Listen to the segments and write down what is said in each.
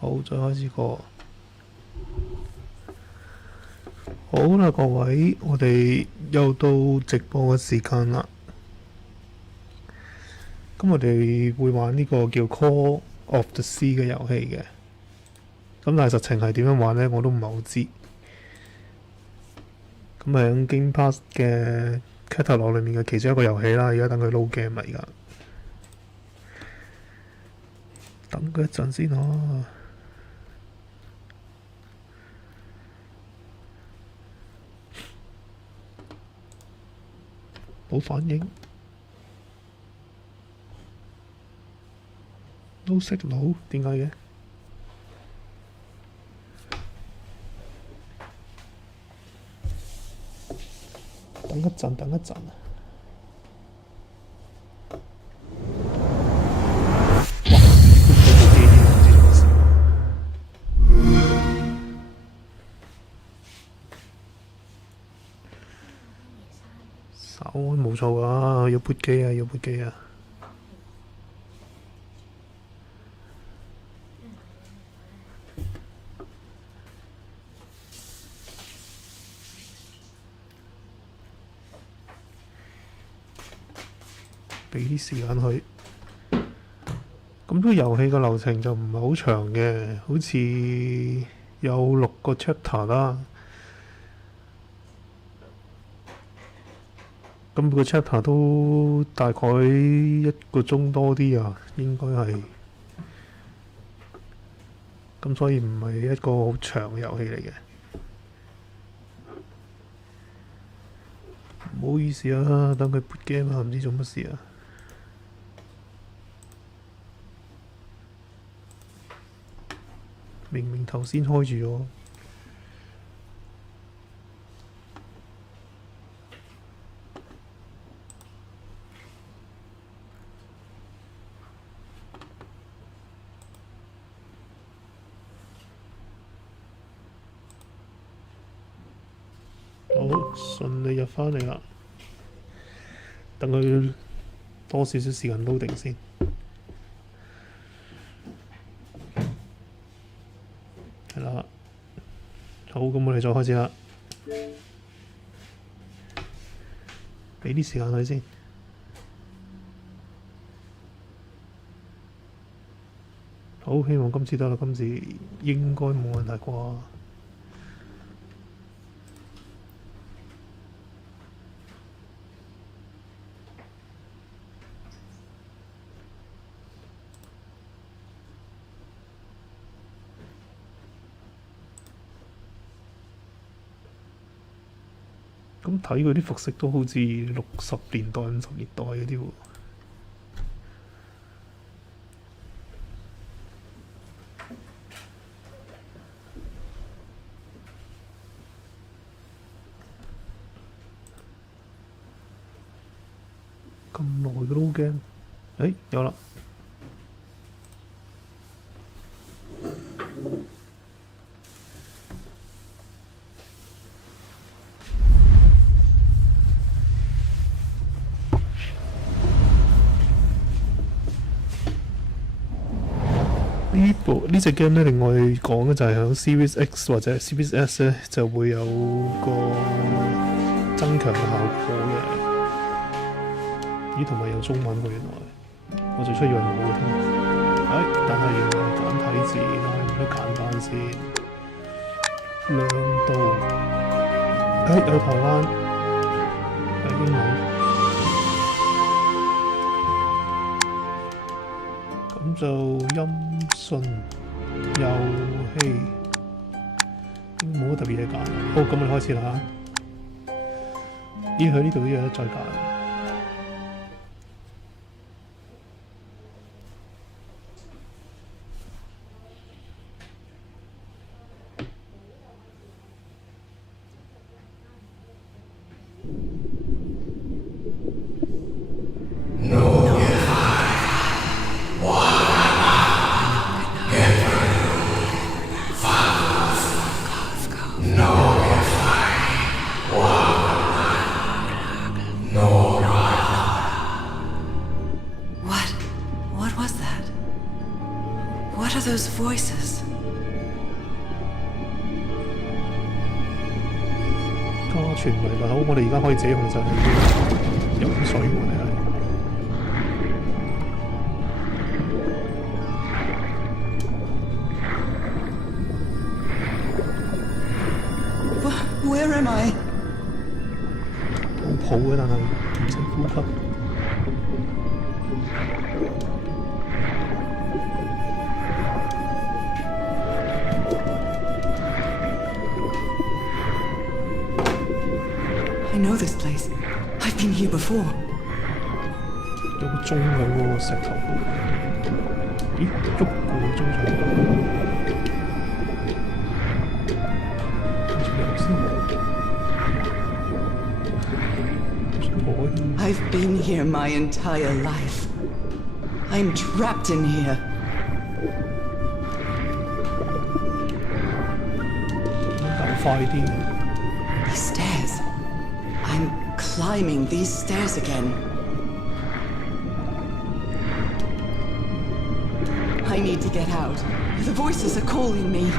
好，再開始個。好啦，各位，我哋又到直播嘅時間啦。咁我哋會玩呢個叫 Call of the Sea 嘅遊戲嘅。咁但係實情係點樣玩呢？我都唔係好知。咁喺 Game Pass 嘅 catalog 裏面嘅其中一個遊戲啦，而家等佢 load game 啦，而家等佢一陣先啊。冇反應，都識佬，點解嘅？等一陣，等一陣啊！哇！部機唔知做乜事。稍安冇錯啊！要撥機啊！要撥機啊！俾啲時間佢。咁呢個遊戲嘅流程就唔係好長嘅，好似有6個 chapter 啦。咁每個 chapter 都大概1個鐘多啲啊，應該係。咁所以唔係一個好長嘅遊戲嚟嘅。唔好意思啊，等佢撥 game 啊，唔知做乜事啊。明明頭先開住咗。好，順利入返嚟啦。等佢多少少時間 loading 先。係啦，好，咁我哋再開始啦。俾啲時間佢先。好，希望今次得啦，今次應該冇問題啩。咁睇佢啲服飾都好似60年代、50年代嗰啲喎。咁耐嘅都 game，有啦。呢隻 game 咧，另外講嘅就係喺 Series X 或者 Series S 咧，就會有個增強嘅效果嘅。咦，同埋有中文喎，原來我最初以為冇嘅添。但係原來簡體字，唔得簡單先。亮度，有台灣，有英文。咁就音訊遊戲應該冇乜特別嘢揀。好，咁我哋開始啦嚇。咦，佢呢度都有得再揀。What are those voices? 個傳媒咪好，我哋而家可以自己控制佢飲水喎，你係。Where am I? 好抱嘅，但係唔識呼吸。I know this place. I've been here before. 有個鐘喺嗰個石頭度。咦？喐過個鐘上。I've been here my entire life. I'm trapped in here. 行快啲。These stairs. I'm climbing these stairs again. I need to get out. The voices are calling me.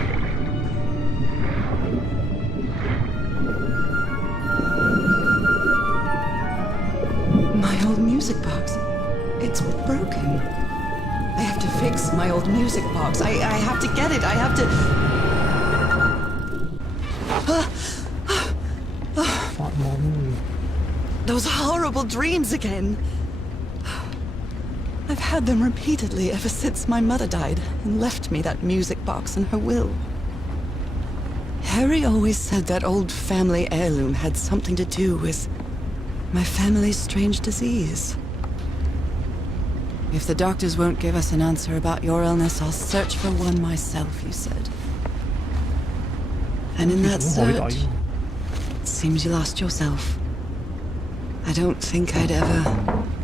My old music box. It's broken. I have to fix my old music box. I have to get it. I have to... Those horrible dreams again. I've had them repeatedly ever since my mother died and left me that music box in her will. Harry always said that old family heirloom had something to do with my family's strange disease. If the doctors won't give us an answer about your illness, I'll search for one myself, you said. And in that search, it seems you lost yourself. I don't think I'd ever...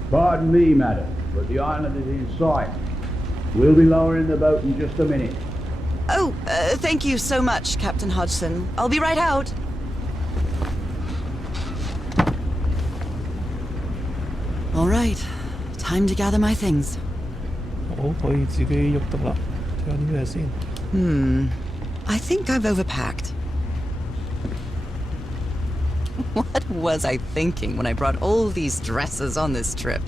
Pardon me, madam, but the island is in sight. We'll be lowering the boat in just a minute. Oh, thank you so much, Captain Hodgson. I'll be right out. All right, time to gather my things. 我可以自己喐得啦，睇下啲咩先。I think I've overpacked. What was I thinking when I brought all these dresses on this trip?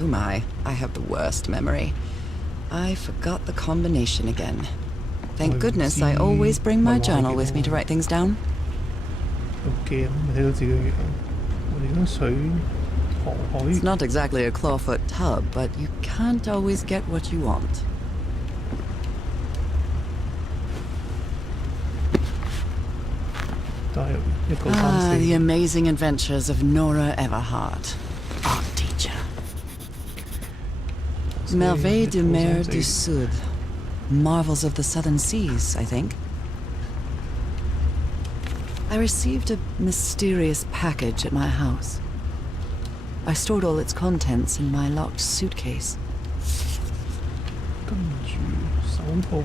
Oh my, I have the worst memory. I forgot the combination again. Thank goodness I always bring my journal with me to write things down. 好驚，睇到自己嘅樣。我哋嗰水航海。It's not exactly a clawfoot tub, but you can't always get what you want. The amazing adventures of Nora Everhart, art teacher. Merveilles de Mer du Sud. Marvels of the Southern Seas, I think. I received a mysterious package at my house. I stored all its contents in my locked suitcase. 跟住手套。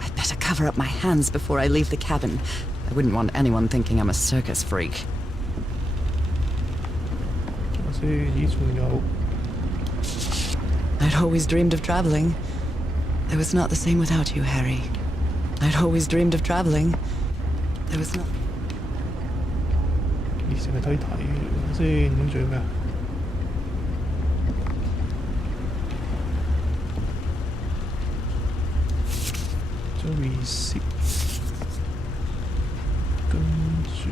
I'd better cover up my hands before I leave the cabin. I wouldn't want anyone thinking I'm a circus freak. 咦，仲有。I'd always dreamed of traveling. I was not the same without you, Harry. I'd always dreamed of traveling. I was not... 咦，成日睇題先，咁仲有咩啊？張 receipt， 跟住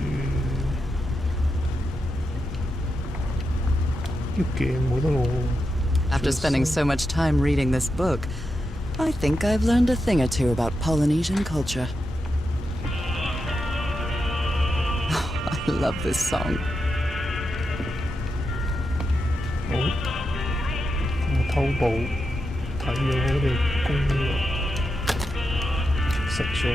啲鏡冇得攞。After spending so much time reading this book, I think I've learned a thing or two about Polynesian culture. I love this song. 好，我偷步睇咗我哋攻略，食咗。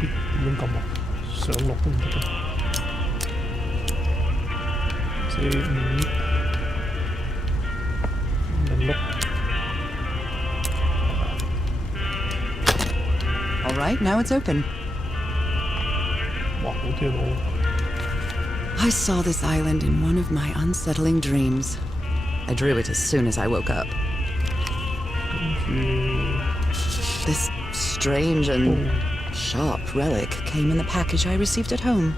咦？點樣撳啊？上落都唔得嘅。All right, now it's open. 哇！好啲喎〜I saw this island in one of my unsettling dreams. I drew it as soon as I woke up. 跟住 This strange and sharp relic came in the package I received at home.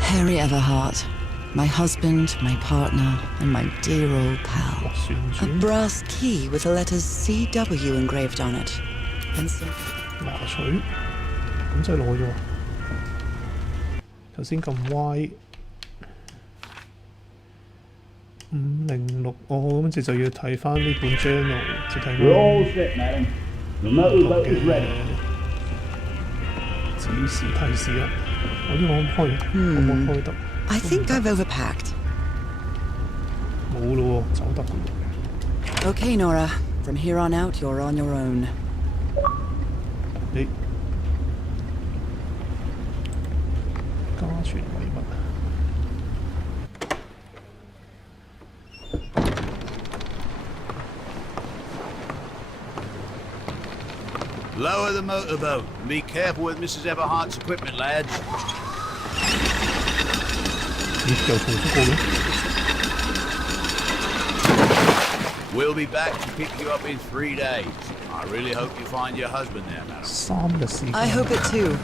Harry Everhart, my husband, my partner, and my dear old pal. 旋 A 轉 brass key with the letters CW engraved on it. And some... 拿取，咁真係攞咗。頭先咁歪506，咁就要睇翻呢本 journal， 就睇 We're all 翻 set, madam. The motorboat is ready. 指示提示啦。我呢個可唔開？可唔開得？ I think I've overpacked. 冇咯喎，走得嘅喎。 Okay, Nora. From here on out, you're on your own. 你家傳遺物。 Lower the motorboat and be careful with Mrs. Everhart's equipment, lads. 咦？又重複過嘅？ We'll be back to pick you up in 3 days. I really hope you find your husband there, madam. 3日時間。 I hope it too.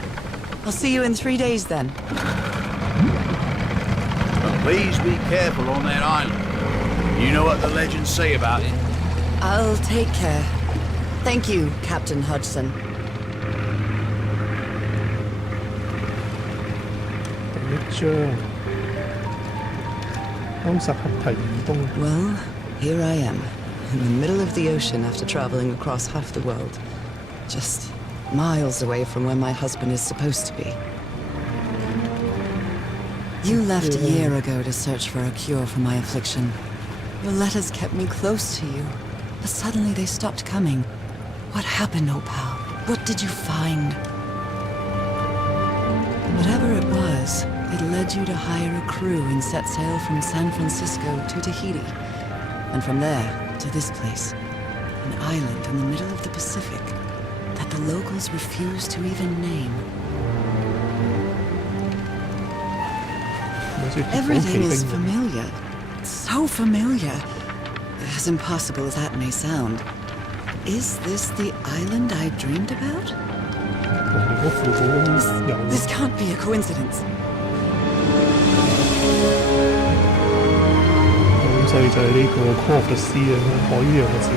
I'll see you in 3 days then. But please be careful on that island. You know what the legends say about it. I'll take care. Thank you, Captain Hodgson. 第1章當實合體移動。 Well, here I am, in the middle of the ocean after traveling across half the world. Just miles away from where my husband is supposed to be. You left a year ago to search for a cure for my affliction. Your letters kept me close to you, but suddenly they stopped coming. What happened, Opal? What did you find? Whatever it was, it led you to hire a crew and set sail from San Francisco to Tahiti. And from there to this place, an island in the middle of the Pacific that the locals refuse to even name. Everything is familiar. So familiar. As impossible as that may sound. Is this the island I dreamed about? 同另一副本有。 This can't be a coincidence. 咁所以就係呢個 Call of the Sea 啊，海洋嘅召喚。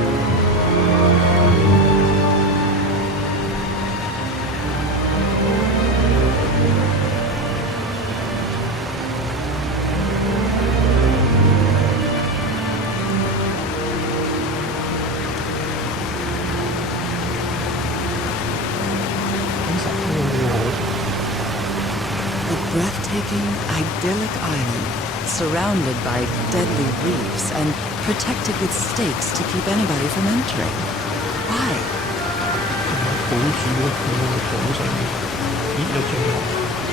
A breathtaking, idyllic island, surrounded by deadly reefs and protected with stakes to keep anybody from entering. Why? 保住嗰個島上面，咦？有進入。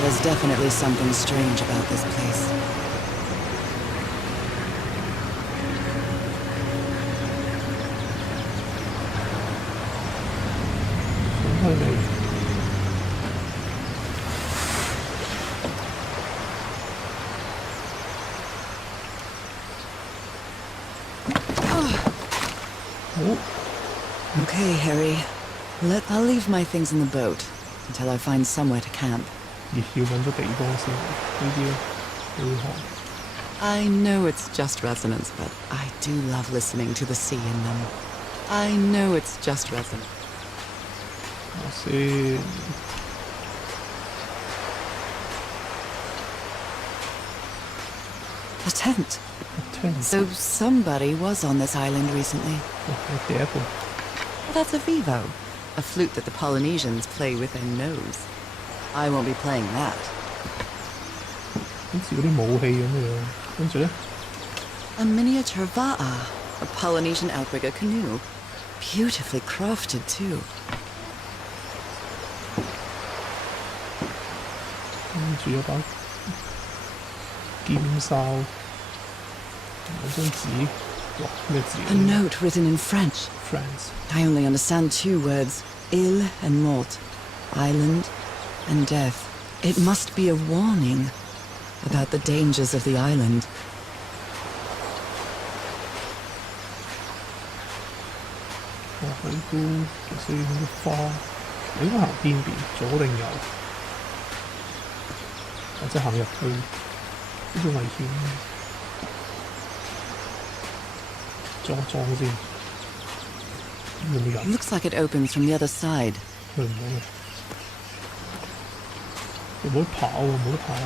There's definitely something strange about this place. 開未？ Okay, Harry. I'll leave my things in the boat until I find somewhere to camp. 要揾咗地方先，呢啲會學。 I know it's just resonance, but I do love listening to the sea in them. I know it's just resonance. 我先。 A tent. tent. So somebody was on this island recently. 第一個。 Well, that's a vivo, a flute that the Polynesians play with their nose. I won't be playing that. 好似嗰啲武器咁樣，跟住咧， A miniature va'a, a Polynesian outrigger canoe. Beautifully crafted, too. 跟住有把劍哨，有張紙，哇咩字 A note written in French. ？France。 I only understand 2 words, île and mort, island and death. It must be a warning about the dangers of the island. 哇，佢都幾需要啲花。你應該行邊邊，左定右？或者行入去？呢種危險。撞先。有冇人？ Looks like it opens from the other side. 去唔到嘅。你冇得跑喎，冇得跑喎。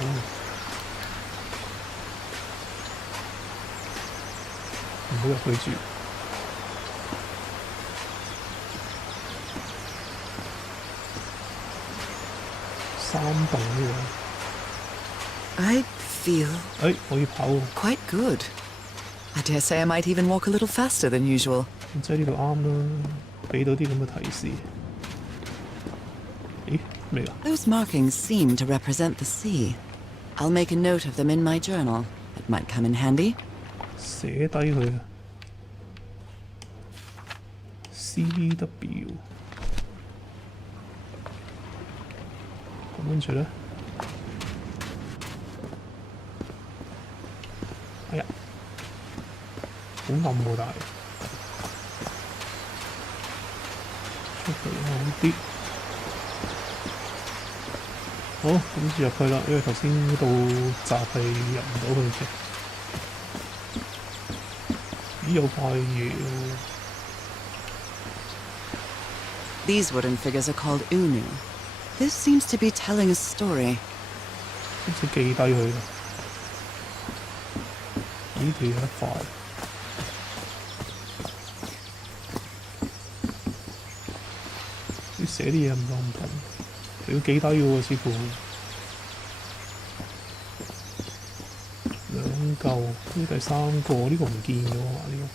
唔好入去住。3棟呢個。I feel 可以跑喎。 quite good. I dare say I might even walk a little faster than usual. 即係呢度啱啦，俾到啲咁嘅提示。咦，咩㗎？ Those markings seem to represent the sea. I'll make a note of them in my journal. It might come in handy. 寫低佢啊。CW。咁跟住咧，哎呀，好暗喎，但係出嚟好啲。好，咁入去啦，因為頭先嗰度閘係入唔到去嘅。咦，有塊嘢喎。 These wooden figures are called unu. This seems to be telling a story. 好似記低佢。呢度有一塊。你寫啲嘢唔同，你要記低嘅喎，似乎。兩嚿，呢第三個，呢個唔見咗啊！呢個。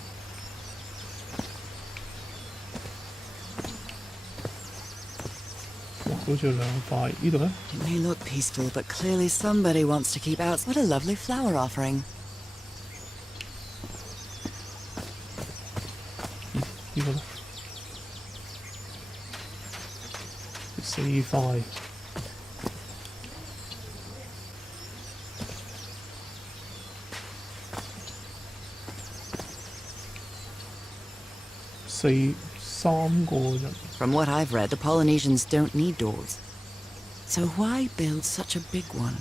好似有兩塊，呢度咧？ It may look peaceful, but clearly somebody wants to keep out. What a lovely flower offering. 呢個咧？4塊。3個人。 From what I've read, the Polynesians don't need doors. So why build such a big one?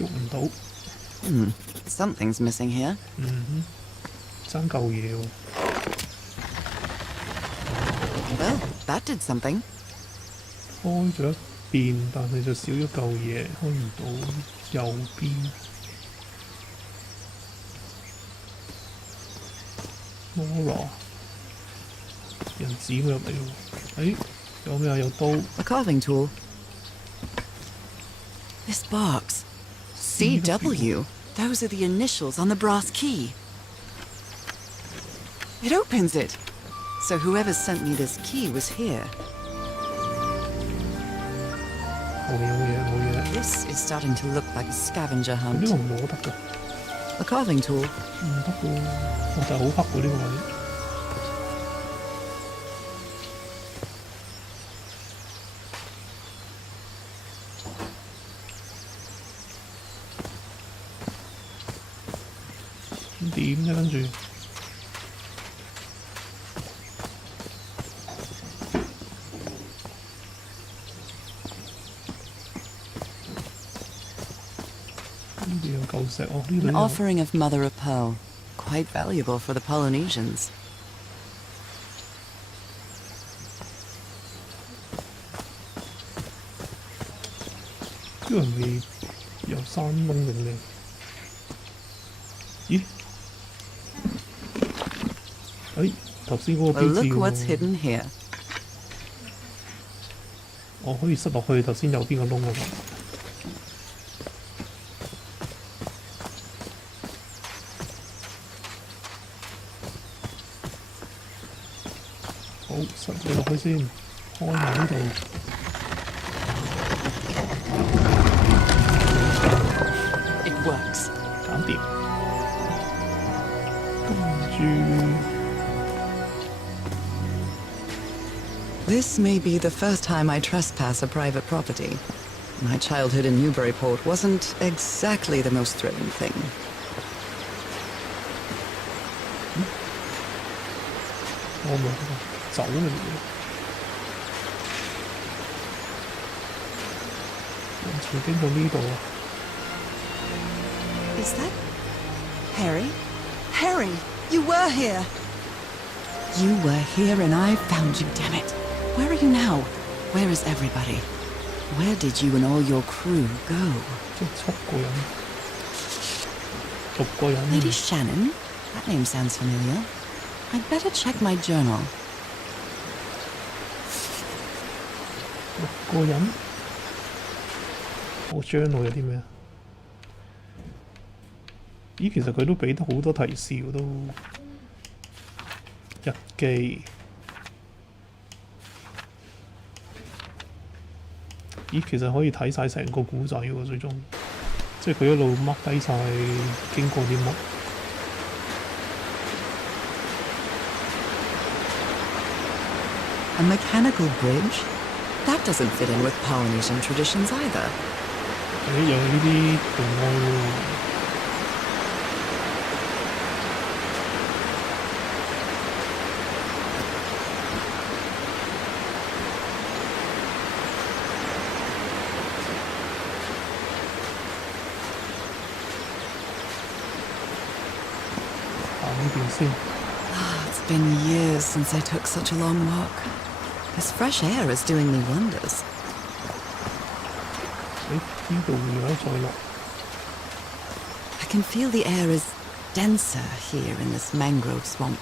喐唔到。Something's missing here. 爭嚿嘢喎。 Well, that did something. 開咗一邊，但係就少咗嚿嘢，開唔到右邊。 Nora 人指佢入嚟喎，有咩啊？有刀。A carving tool. This box. CW. Those are the initials on the brass key. It opens it. So whoever sent me this key was here. 後面有嘢，冇嘢。 This is starting to look like a scavenger 呢 hunt. 個唔摸得㗎， A carving tool. 唔得喎，我就係好黑喎呢個位。點啫？跟住呢度有嚿石哦，呢度 An 有。 offering of mother of pearl. Quite valuable for the Polynesians. 呢個係咪有山窿定咧？咦？頭先嗰個 Well, 標誌 look what's 喎， hidden here. 我可以塞落去頭先右邊個窿嗰度。好，塞咗落去先，開埋呢度。 It works. 搞掂。跟住 This may be the first time I trespass a private property. My childhood in Newburyport wasn't exactly the most thrilling thing. 我咪走嚟嘅，曾經到呢度啊！ Is that Harry? Harry, you were here. You were here and I found you, damn it. Where are you now? Where is everybody? Where did you and all your crew go? 即係6個人 Lady Shannon? That name sounds familiar. I'd better check my journal. 6個人，我 journal 有啲咩啊？咦，其實佢都俾得好多提示喎，都日記。咦，其實可以睇晒成個古仔喎，最終，即係佢一路 mark 低晒經過啲乜。A mechanical bridge? That doesn't fit in with Polynesian traditions either. 有呢啲圖案喎。It's been years since I took such a long walk. This fresh air is doing me wonders. 呢度有得再落。 I can feel the air is denser here in this mangrove swamp.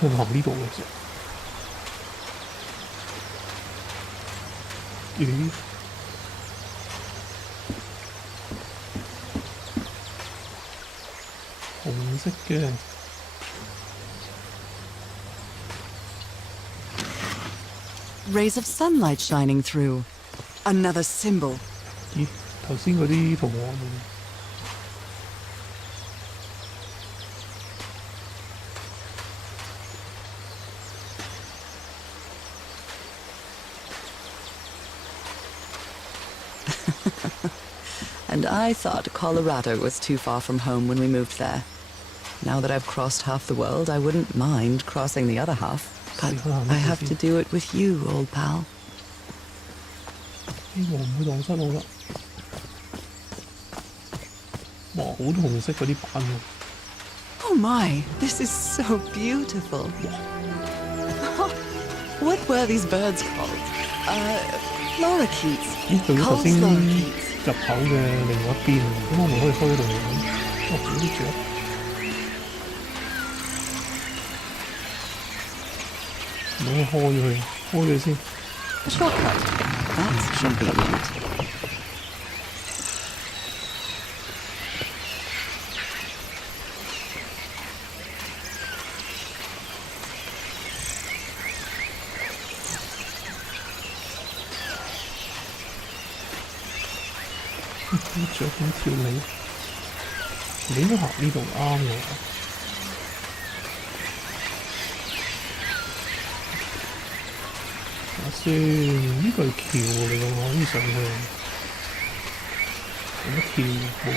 向後呢度嘅啫。咦？ 紅色嘅。 Rays of sunlight shining through. Another symbol. 咦？頭先嗰啲圖案And I thought Colorado was too far from home when we moved there. Now that I've crossed half the world, I wouldn't mind crossing the other half. But I have to do it with you, old pal. 希望唔會蕩失路啦。哇，好多紅色嗰啲板喎。 Oh my, this is so beautiful. What were these birds called? Lorikeets. 咦，去咗頭先 Cole's 入 lorikeets. 口嘅另外一邊，咁我咪可以開到嚟咁。哦，仲有啲雀。唔好開咗佢，開咗佢先。 A shortcut. That's convenient.啲雀咁跳你，你應該行呢度啱嘅。睇下先，呢個係橋嚟㗎，我可以上去。有乜橋冇？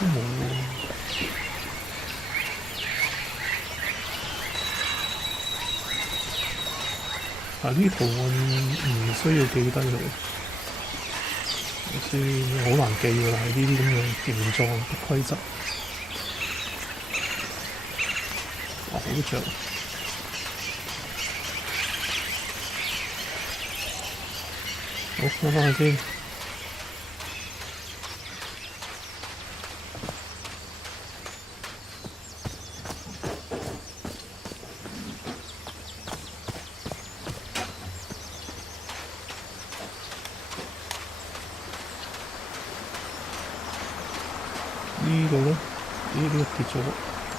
都冇喎。 啊！呢啲圖案唔需要記低佢，先好難記㗎啦。呢啲咁嘅形狀不規則，哇！好多雀，好翻返去先。呢度咧，呢個跌咗。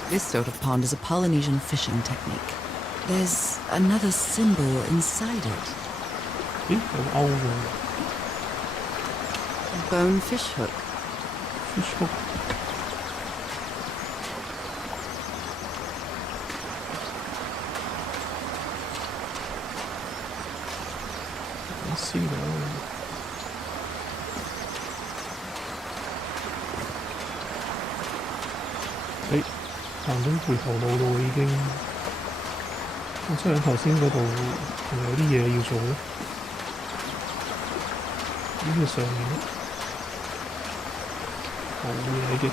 This sort of pond is a Polynesian fishing technique. There's another symbol inside it. 咦？有勾喎 A bone fish hook.，fish hook。先㗎。行緊回頭路咯已經。我出喺頭先嗰度，係咪有啲嘢要做咧？呢個上面咧，冇嘢嘅。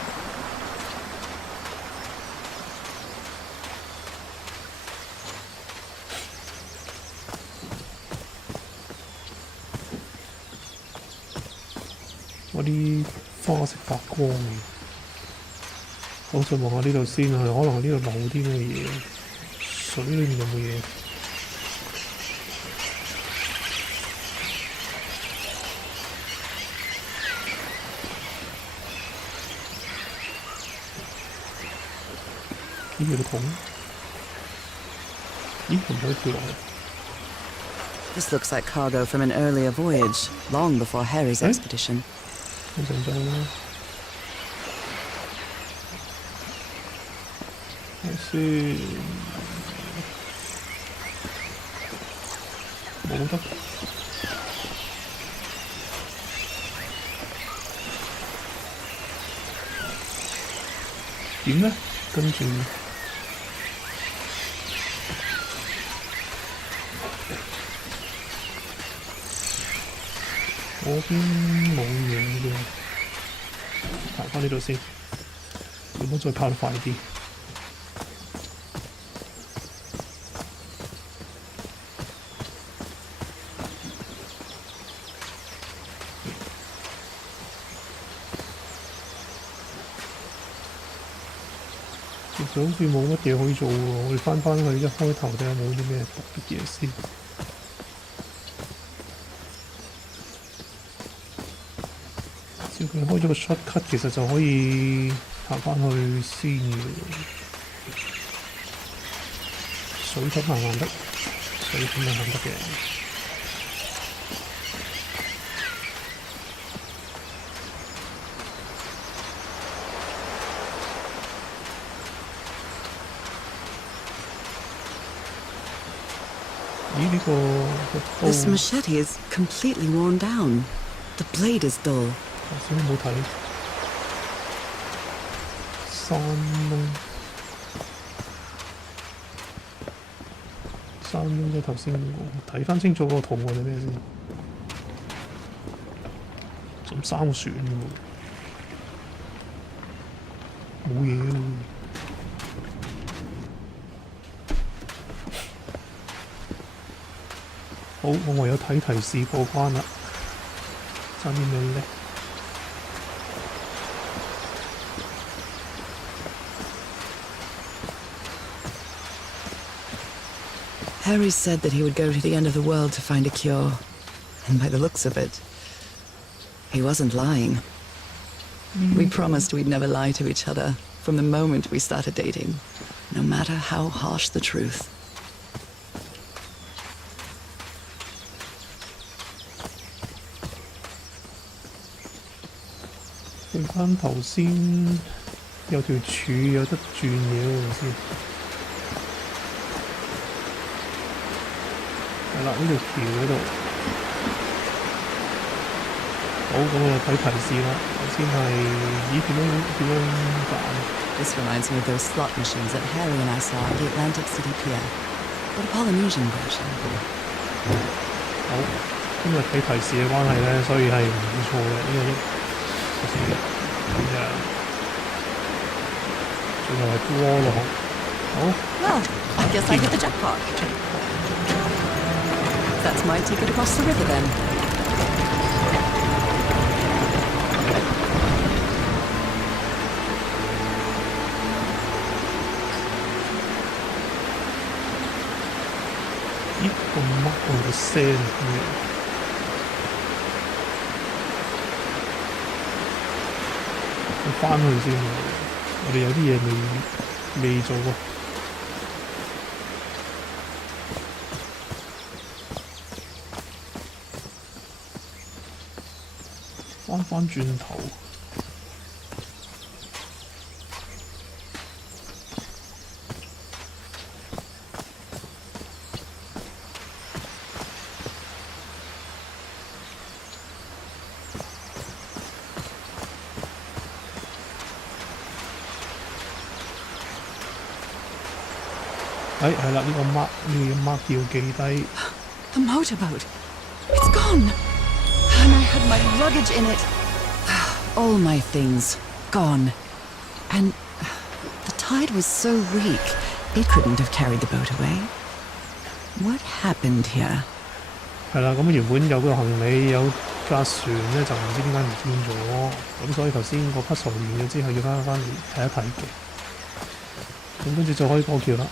嗰啲花色發光嘅。好，再望下呢度先，可能呢度漏啲咩嘢？水裏面有冇嘢？呢個桶，咦，唔可以跳落去。This looks like cargo from an earlier voyage, long before Harry's expedition. 好緊張啦！睇先，冇得。點咧？跟住嗰邊冇嘢嘅，行返呢度先，唔好再跑得快啲。其實好似冇乜嘢可以做喎，我哋返去一開頭睇下冇啲咩特別嘢先。只要佢開咗個 shortcut， 其實就可以行返去先嘅。水桶行得，水桶行得嘅。This machete is completely worn down. The blade is dull. 頭先冇睇山窿即係頭先睇翻清楚個圖案係咩先？仲3個船嘅喎，冇嘢喎。好，我唯有睇提示過關啦。爭啲咩咧？ Harry said that he would go to the end of the world to find a cure. And by the looks of it, he wasn't lying. We promised we'd never lie to each other from the moment we started dating, no matter how harsh the truth. 去翻頭先有條柱有得轉嘢嗰度先。係啦，呢條橋嗰度。好，咁我就睇提示啦。頭先係點樣揀 This reminds me of those slot machines that Harry and I saw at the Atlantic City Pier, but a Polynesian version. 好，因為睇提示嘅關係咧，所以係唔錯嘅呢個。 咁樣，最後係波咯，好。Well, I guess I hit the jackpot. That's my ticket across the river then.咦，個乜個聲咁樣？ 翻去先，我哋有啲嘢未做喎。翻轉頭，係啦，呢個 mark 要記低。The motorboat. It's gone. And I had my luggage in it. All my things gone. And the tide was so weak, it couldn't have carried the boat away. What happened here? 係啦，咁原本有個行李有架船咧，就唔知點解唔見咗，咁所以頭先個 puzzle 完咗之後要翻嚟睇一睇嘅，咁跟住就可以過橋啦。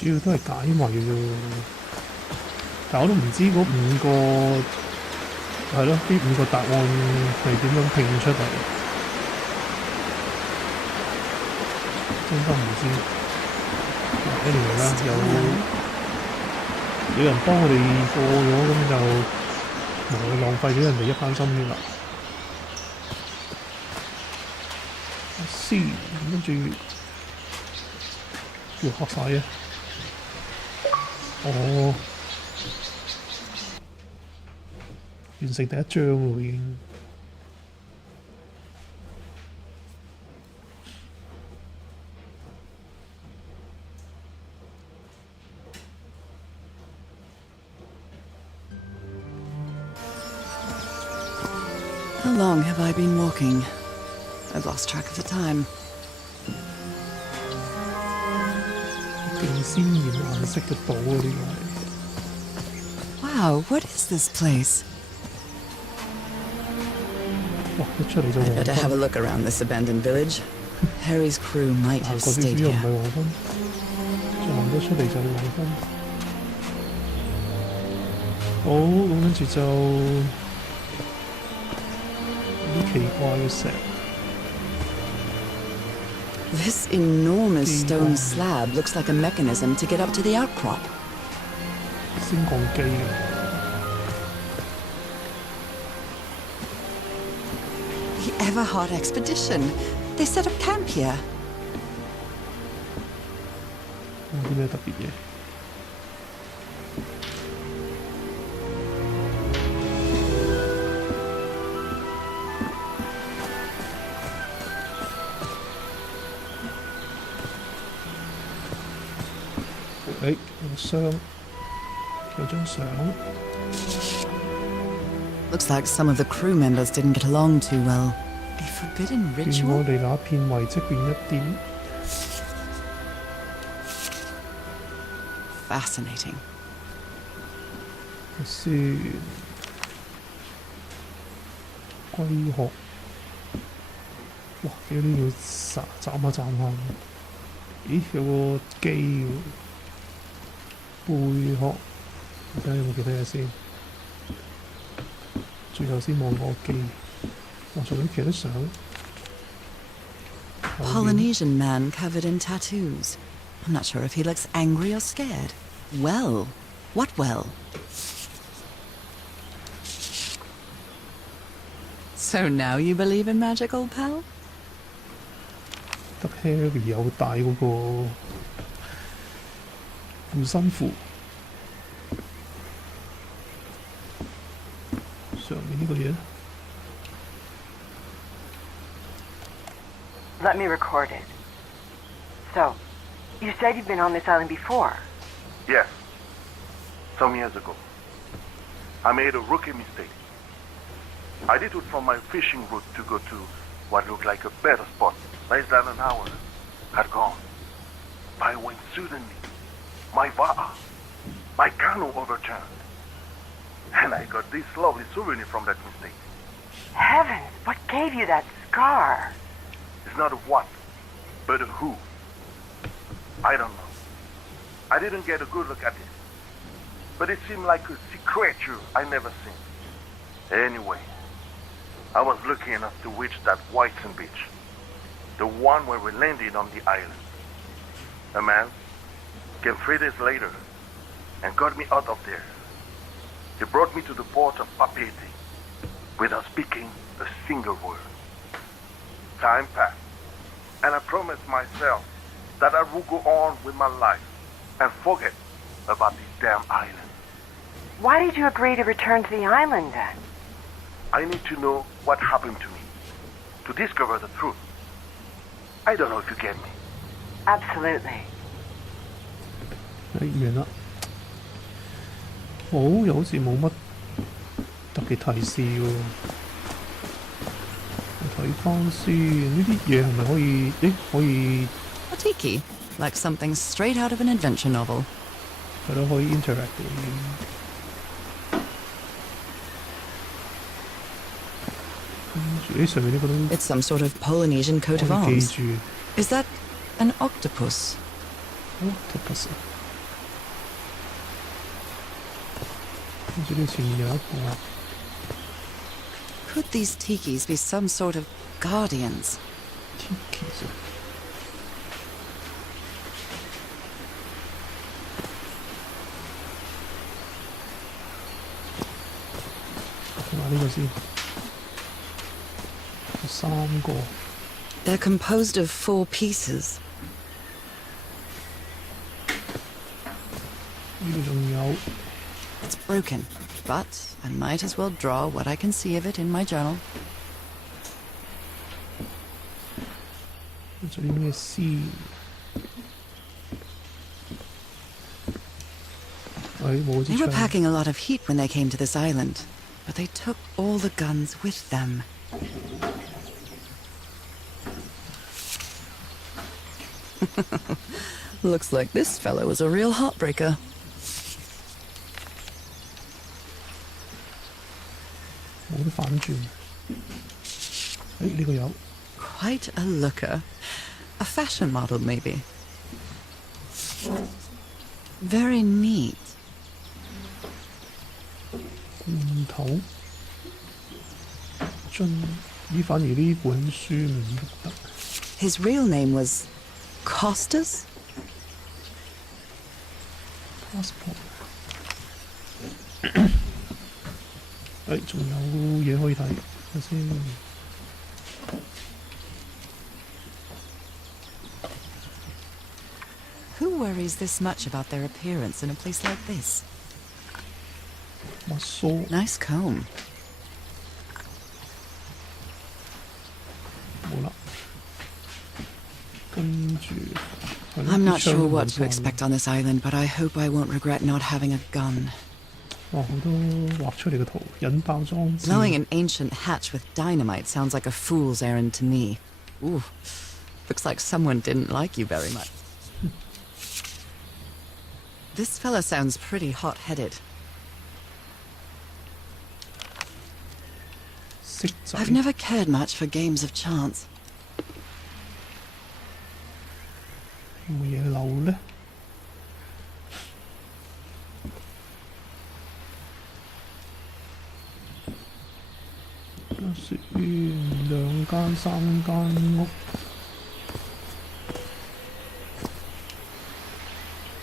主要都係解謎嘅啫，但我都唔知嗰5個係咯，呢5個答案係點樣拼出嚟，真心唔知。anyway 啦，有人幫我哋過咗，咁就唔會浪費咗人哋一番心血啦。先跟住要學晒嘅。哦，完成第一章喎已經。How long have I been walking? I've lost track of the time. 勁鮮豔顏色嘅島啊！呢個係。Wow, what is this place? 哇！一出嚟就黃 Better have a 昏， look around this abandoned village. Harry's crew might 行 have 過少少 stayed 又唔 here. 係黃昏，再行咗出嚟就係黃昏。好，咁跟住就有啲奇怪嘅石。 This enormous stone slab looks like a mechanism to get up to the outcrop. 升降機啊！ The Everhard expedition. They set up camp here. 有啲咩特別嘢？誒，有箱，有張相。 Looks like some of the crew members didn't get along too well. A forbidden 願我 ritual? 哋那片遺跡變一點。 Fascinating. 先，龜殼。哇！屌呢要斬下。咦？有個機喎，貝殼。睇下有冇其他嘢先。最後先望個機。哇！仲有其他相。後面 Polynesian man covered in tattoos. I'm not sure if he looks angry or scared. Well, what well? So now you believe in magic, old pal? 得 Harry 有帶嗰個護身符。上面呢個嘢。 Let me record it. So, you said you've been on this island before. Yes. Some years ago. I made a rookie mistake. I detoured from my fishing route to go to what looked like a better spot. Less than an hour had gone. By when suddenly, my va'a, my canoe overturned. And I got this lovely souvenir from that mistake. Heavens, what gave you that scar? It's not a what, but a who. I don't know. I didn't get a good look at it. But it seemed like a sea creature I never seen. Anyway, I was lucky enough to reach that white sand beach. The one where we landed on the island. A man came 3 days later and got me out of there. He brought me to the port of Papeete without speaking a single word. Time passed, and I promised myself that I would go on with my life and forget about this damn island. Why did you agree to return to the island then? I need to know what happened to me, to discover the truth. I don't know if you get me. Absolutely. 完啦。又好似冇乜特別提示喎。我睇翻先，呢啲嘢係咪可以？可以 A tiki, like something straight out of an adventure novel. 係咯，可以 interact 嘅。跟住上面呢個都 It's some sort of Polynesian coat of 可以記 arms. 住。Is that an octopus? Octopus。跟住呢前面有一個。Could these tikis be some sort of guardians? Tikis 啊。睇下呢個先，有3個。They're composed of 4 pieces. 呢度仲有。It's broken, but I might as well draw what I can see of it in my journal. 仲有啲咩先？冇支 They were 槍。 packing a lot of heat when they came to this island, but they took all the guns with them. Looks like this fellow was a real heartbreaker. 冇得反轉。呢個有。 Quite a looker. A fashion model, maybe. Very neat. 罐頭樽，反而呢本書唔得。 His real name was Costas? passport。仲有嘢可以睇，睇先。Who worries this much about their appearance in a place like this? 乜梳 Nice comb. 冇啦，跟住。 I'm not sure what to expect on this island, but I hope I won't regret not having a gun. 哇！好多畫出嚟嘅圖，引爆裝置。 Blowing an ancient hatch with dynamite sounds like a fool's errand to me. Ooh, looks like someone didn't like you very much. This fella sounds pretty hot-headed. 色仔 I've never cared much for games of chance. 有冇嘢漏呢？雪園2間3間屋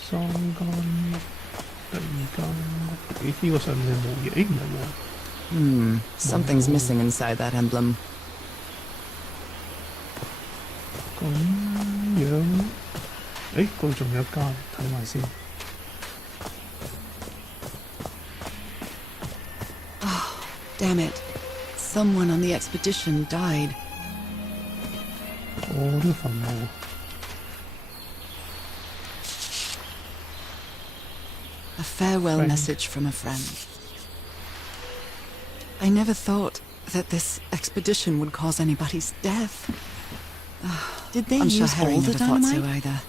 ，3間屋，第2間屋。呢個上面係冇嘢，唔係喎。 Something's missing inside that emblem. 咁樣，嗰度仲有一間，睇埋先。 Damn it. Someone on the expedition died. 呢個墳墓。 A farewell Friend. message from a friend. I never thought that this expedition would cause anybody's death. Did they I'm sure use Harry all the never thought so dynamite? either.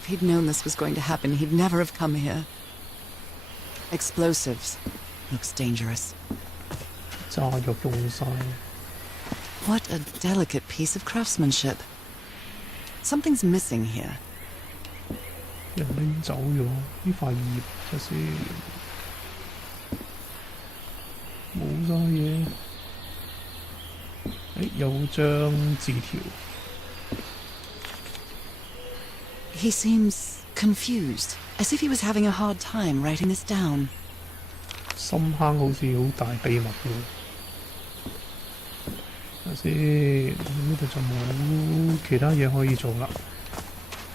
If he'd known this was going to happen, he'd never have come here. Explosives. Looks dangerous. 炸藥用晒。 What a delicate piece of craftsmanship. Something's missing here. 人拎走咗呢塊葉，睇先。冇晒嘢。有張字條。 He seems confused, as if he was having a hard time writing this down. 深坑好似好大秘密喎。睇先，呢度就冇其他嘢可以做啦。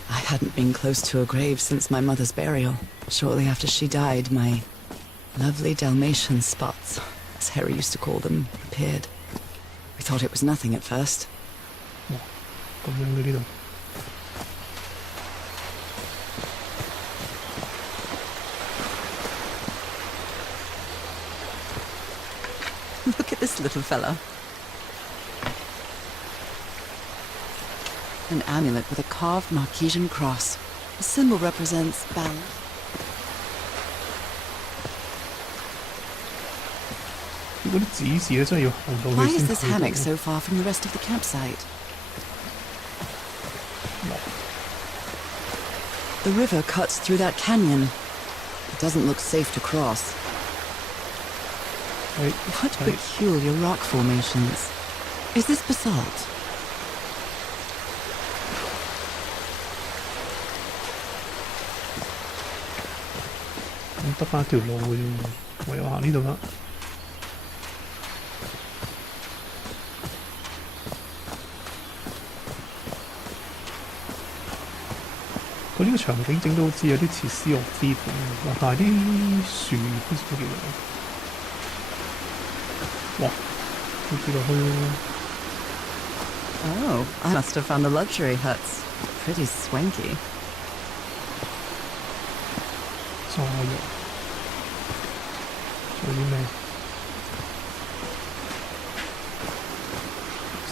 I hadn't been close to a grave since my mother's burial. Shortly after she died, my Lovely Dalmatian spots, as Harry used to call them, appeared. We thought it was nothing at first. 哇，咁樣嘅呢度。Look at this little fella. An amulet with a carved Marquesian cross. The symbol represents balance. 嗰啲指示咧真係要行到 Why 去 is 先 this 睇到 hammock so far from the rest of the campsite? The river cuts through that canyon. It doesn't look safe to cross. 係 What 係 peculiar rock formations. Is this basalt? 咁得翻一條路嘅啫喎，唯有行呢度啦。佢呢個場景整到好似有啲似《Sea of Thieves》咁，但係啲樹好似都幾靚。哇！好似落去喎。 Oh, I must have found the luxury huts. Pretty swanky. 炸藥，仲有啲咩？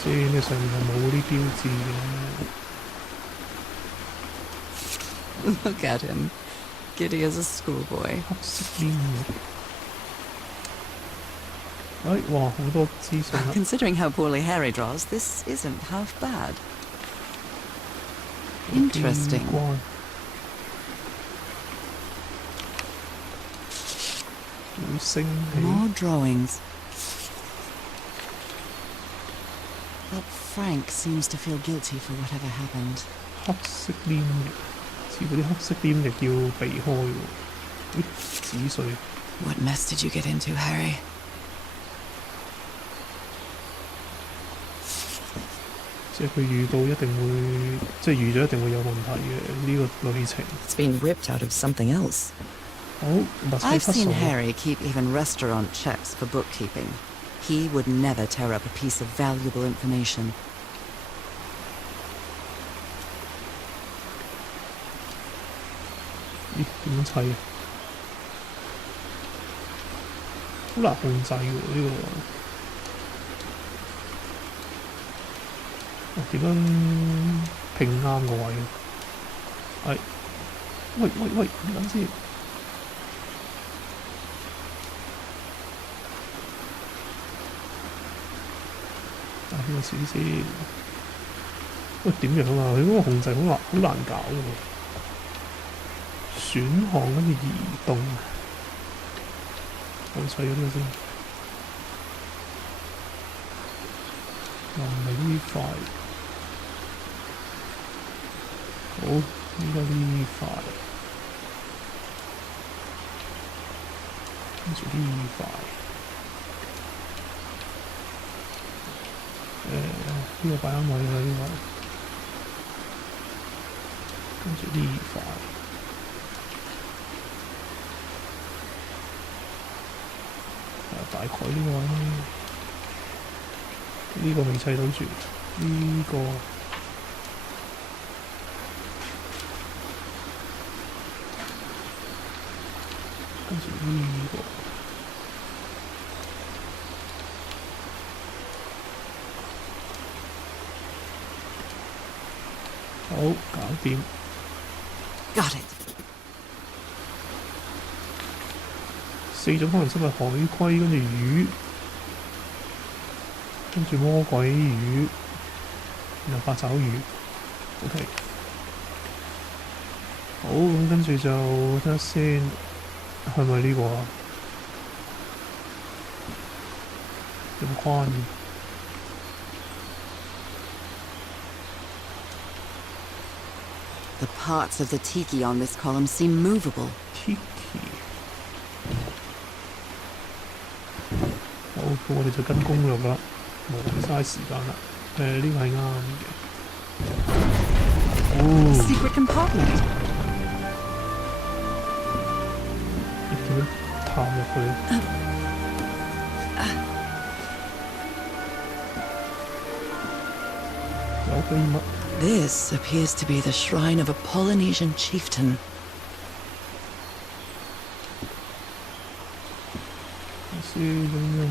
先呢上面係冇嗰啲標誌嘅。 Look at him. Giddy as a schoolboy. 黑色黏嘅。哎，哇！好多資訊啊！ Considering how poorly Harry draws, this isn't half bad. Interesting. 關會升起。 More drawings. But Frank seems to feel guilty for whatever happened. 黑色黏液，似嗰啲黑色黏液要避開喎。啲紙碎。 What mess did you get into, Harry? 即係佢遇到一定會，即係預咗一定會有問題嘅呢個旅程。 It's been ripped out of something else. 好，密室 I've 失 seen 鎖。 Harry keep even restaurant checks for bookkeeping. He would never tear up a piece of valuable information. 咦？點樣砌啊？好難控制喎呢個。點樣拼啱個位啊？係，喂，等先。呢個試先。喂，點樣啊？佢嗰個控制好難搞喎。選項跟住移動，我砌咗呢個先。唔係呢塊。 好，依家呢塊，跟住呢塊，呢個擺啱位啦，呢個，跟住呢塊，大概呢個位，呢個未砌到住，呢個。 跟住呢個，好搞掂。Got it. 4種可能性係海龜，跟住魚，跟住魔鬼魚，然後八爪魚。OK。好，咁跟住就睇下先。 係咪呢個啊？有冇框嘅？ The parts of the tiki on this column seem movable. Tiki。好，咁我哋就跟攻略啦，冇嘥時間啦。呢個係啱嘅。哦。Secret compartment. 探入去。佢。有秘密。 This appears to be the shrine of a Polynesian chieftain. 先咁樣。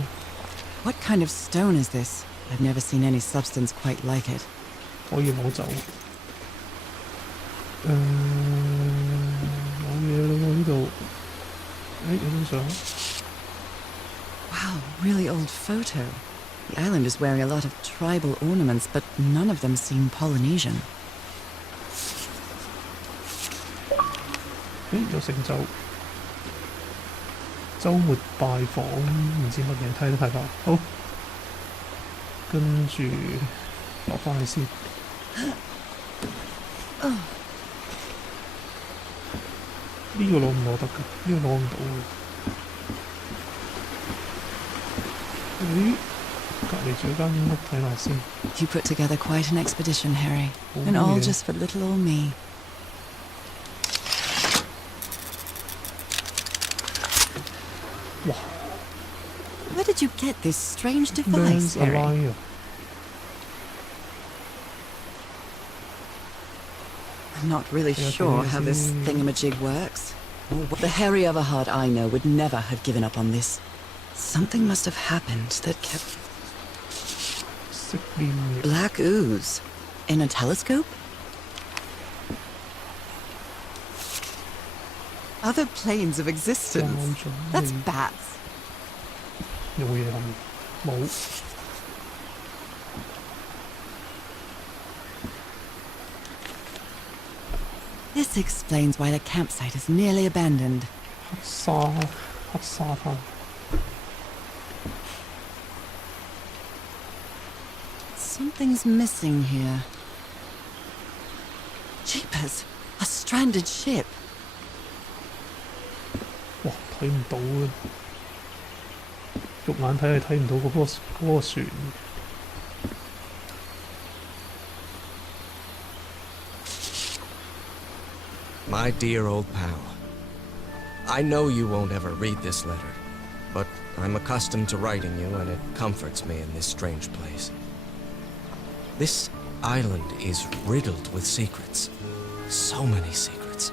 What kind of stone is this? I've never seen any substance quite like it. 可以攞走。冇嘢咯喎呢度。有張相。 Wow, really old photo. The island is wearing a lot of tribal ornaments, but none of them seem Polynesian. 有成就。週末拜訪唔知乜嘢，睇得太快。好，跟住落翻去先。呢個攞唔攞得㗎？呢個攞唔到嘅。咦？隔離仲有間屋睇下先。You put together quite an expedition, Harry. Oh, And all yeah. just for little old me. Wow. Where did you get this strange device, Harry? I'm not really sure how this thingamajig works. The Harry Everhard I know would never have given up on this. Something must have happened that kept... Black ooze? In a telescope? Other planes of existence? That's bats. 有嘢係冇。 This explains why the campsite is nearly abandoned. 黑沙灘。 Something's missing here. Jeepers! A stranded ship. 哇，睇唔到啊！肉眼睇係睇唔到嗰個船。 My dear old pal, I know you won't ever read this letter, but I'm accustomed to writing you and it comforts me in this strange place. This island is riddled with secrets. So many secrets.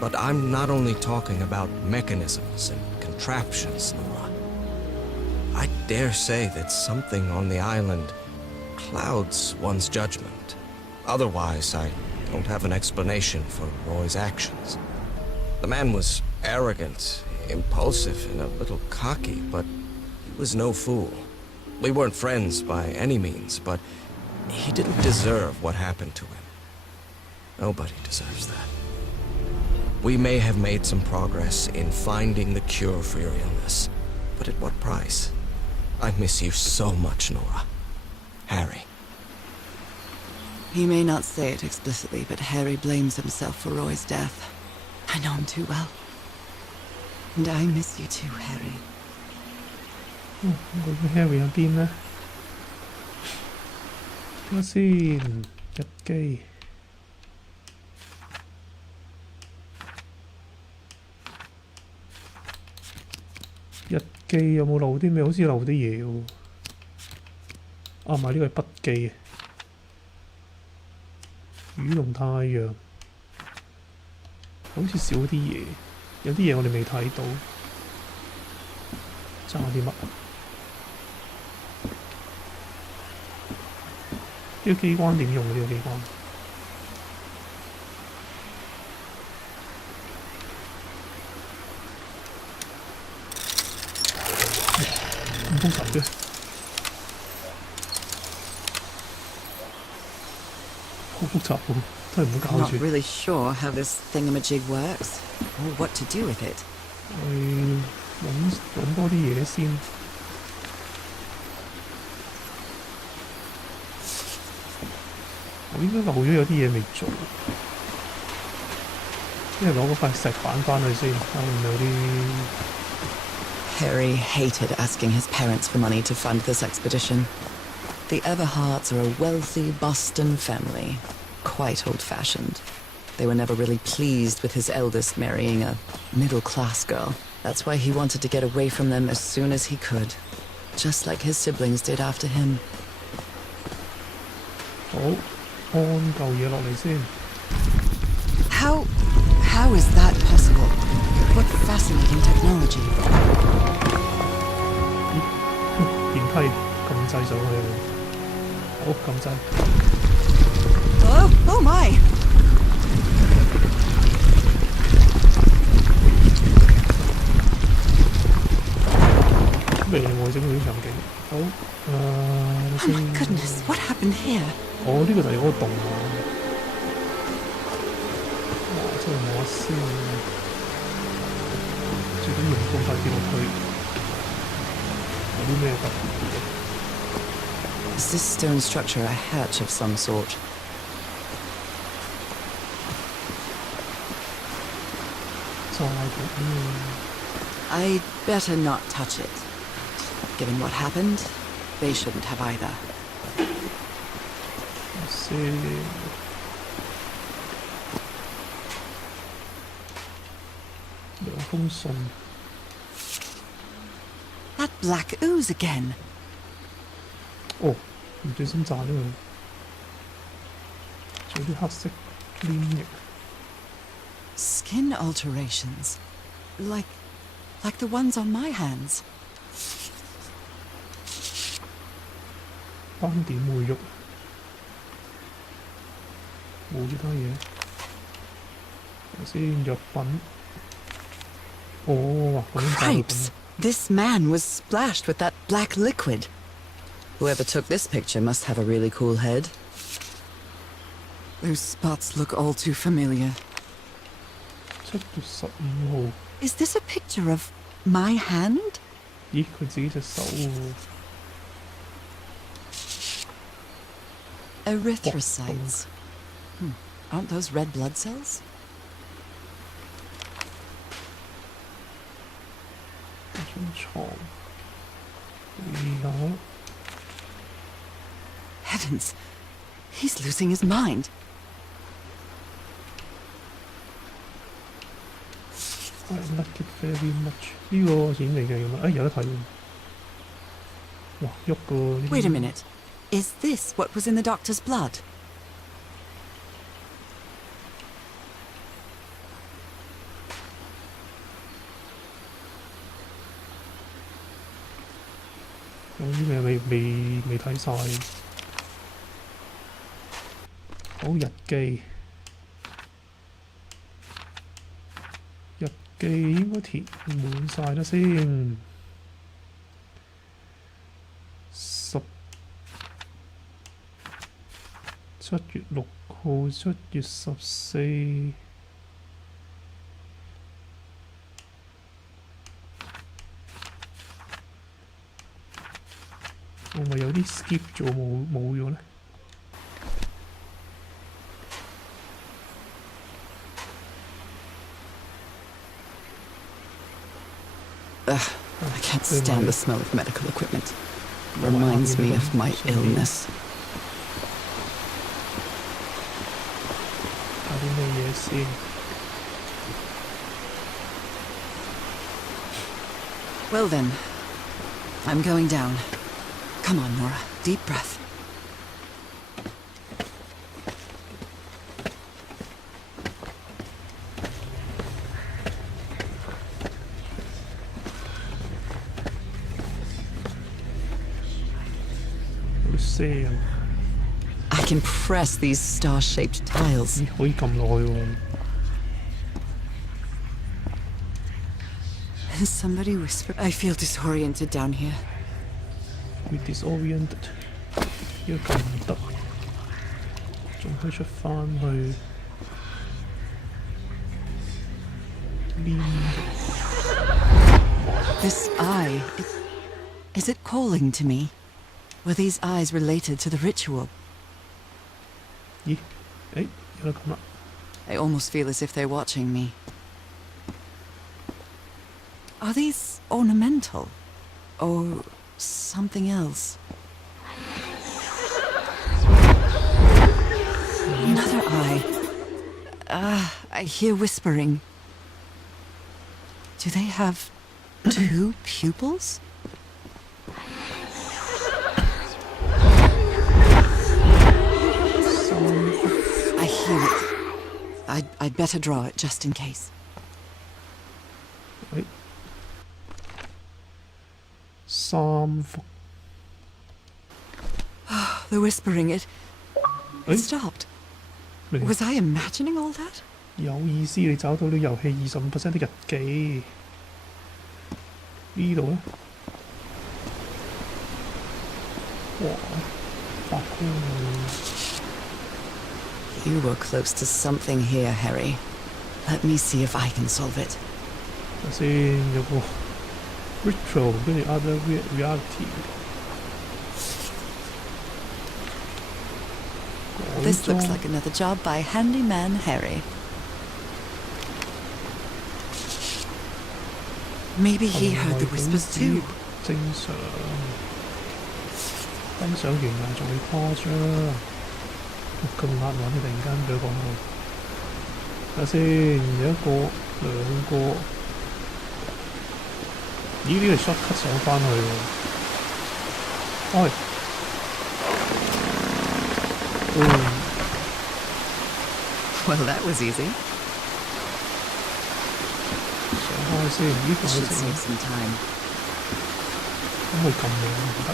But I'm not only talking about mechanisms and contraptions, Nora. I dare say that something on the island clouds one's judgment. Otherwise, I don't have an explanation for Roy's actions. The man was arrogant, impulsive, and a little cocky, but he was no fool. We weren't friends by any means, but he didn't deserve what happened to him. Nobody deserves that. We may have made some progress in finding the cure for your illness, but at what price? I miss you so much, Nora. Harry. He may not say it explicitly, but Harry blames himself for Roy's death. I know him too well. And I miss you too, Harry. 究竟 Harry 喺邊呢？睇下先，日記。日記有冇留啲咩？好似留啲嘢喎。啊，唔係呢個係筆記。魚同太陽，好似少啲嘢，有啲嘢我哋未睇到。爭啲乜？呢個機關點用嘅？呢個機關？咁複雜嘅？ I'm not really sure how this thingamajig works, or what to do with it. 揾多啲嘢先。我應該漏咗有啲嘢未做，因為攞嗰塊石板返去先，可能有啲。 Harry hated asking his parents for money to fund this expedition. The Everhards are a wealthy Boston family, quite old-fashioned. They were never really pleased with his eldest marrying a middle-class girl. That's why he wanted to get away from them as soon as he could. Just like his siblings did after him. 好，安嚿嘢落嚟先。 How is that possible? What fascinating technology. 電梯撳掣上去。好，撳掣。 Hello? Oh my! 咩外星嗰啲場景？好， Oh my goodness, what happened here? 哦，呢個就係嗰個洞啊！哇，真係冇得先，最緊要唔咁快跌落去。有啲咩特別嘅？ Is this stone structure a hatch of some sort? 炸嘅 I'd better not touch it. Given what happened, they shouldn't have either. 先，兩封信。 That black ooze again. 哦，唔小心炸咗佢，仲有啲黑色黏液。 Skin alterations. Like the ones on my hands. 斑點會喐，冇其他嘢。睇先藥品。哦，嗰啲炸藥品 Cripes! This man was splashed with that black liquid. Whoever took this picture must have a really cool head. Those spots look all too familiar. 7月15號。 Is this a picture of my hand? 咦，佢自己隻手喎。 Erythrocytes. Aren't those red blood cells? 張床。試下。 Heavens! He's losing his mind. I like it very much。呢個錢嚟嘅咁啊，有得睇喎。哇，喐個呢啲。 Wait a minute. Is this what was in the doctor's blood? 有啲咩未睇晒。好，日記。日記應該填滿晒啦先。7月6號、7月14。會唔會有啲 skip 咗冇咗呢？ Ugh, I can't stand the smell of medical equipment. Reminds me of my illness. 睇啲咩嘢先？ Well then, I'm going down. Come on, Nora. Deep breath. I can press these star-shaped tiles. 咦，可以撳落去喎。 Somebody whisper. I feel disoriented down here. We disoriented。呢個撳唔得，仲可以出返去。黏。 This eye, is it calling to me? Were these eyes related to the ritual? 咦？誒，有得撳啦。 I almost feel as if they're watching me. Are these ornamental? Or something else? Another eye. I hear whispering. Do they have 2 pupils? I hear it. I'd better draw it just in case. 誒三幅 The whispering, it 誒 stopped. 明 Was I imagining all that? 有意思，你找到了遊戲25%的日記。呢度咧，哇，發光喎！ You were close to something here, Harry. Let me see if I can solve it. 睇下先，有個 ritual 跟住 other reality。 This looks like another job by handyman Harry. Maybe he heard the whispers too. 正常，欣賞完啊，仲要誇張，咁押韻突然間俾我講到。睇下先，有一個兩個，咦？呢個 shortcut 上翻去喎。開。Well, that was easy. 上開先，呢個 Should 係 save some time. 咁去撳名唔得。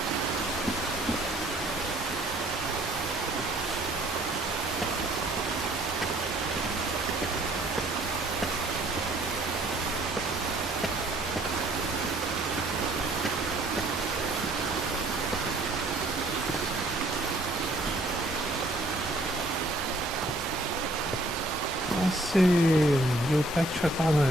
先要 backtrack 翻去啦。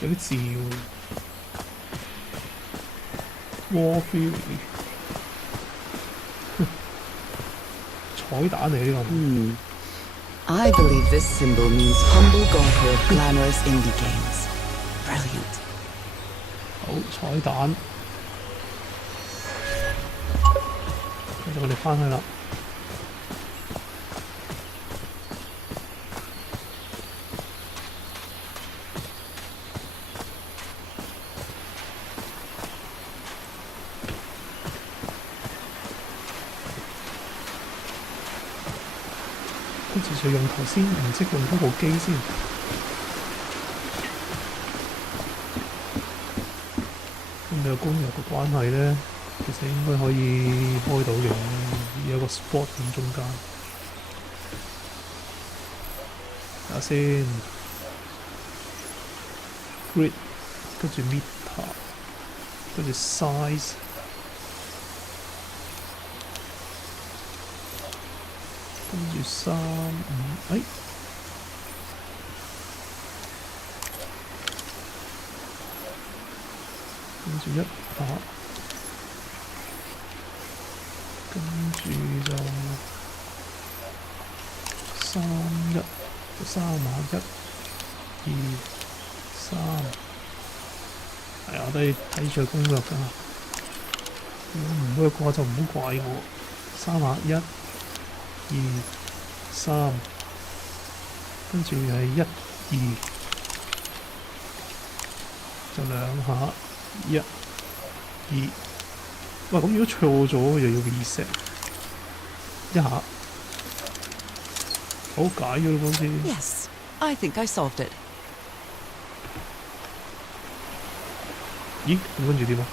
有啲字喎 ，War Theory 彩蛋嚟呢個。I believe this symbol means humble golfer of glamorous indie games. Brilliant. 好，彩蛋。跟住我哋翻去啦。跟住就用頭先唔識用嗰部機先。咁有攻略嘅關係咧，其實應該可以開到嘅，有個 spot 喺中間。睇下先 ，grid 跟住 meter 跟住 size。跟住3、5，跟住1下，跟住就3、1，就3碼1、2、3。係啊，我都係睇住攻略㗎。如果唔會嘅話就唔好怪我。3碼1、2、3，跟住係1、2，就2下1、2。喂，咁如果錯咗又要 reset 一下。好，解咗咯，好似。Yes, I think I solved it. 咦？咁跟住點啊？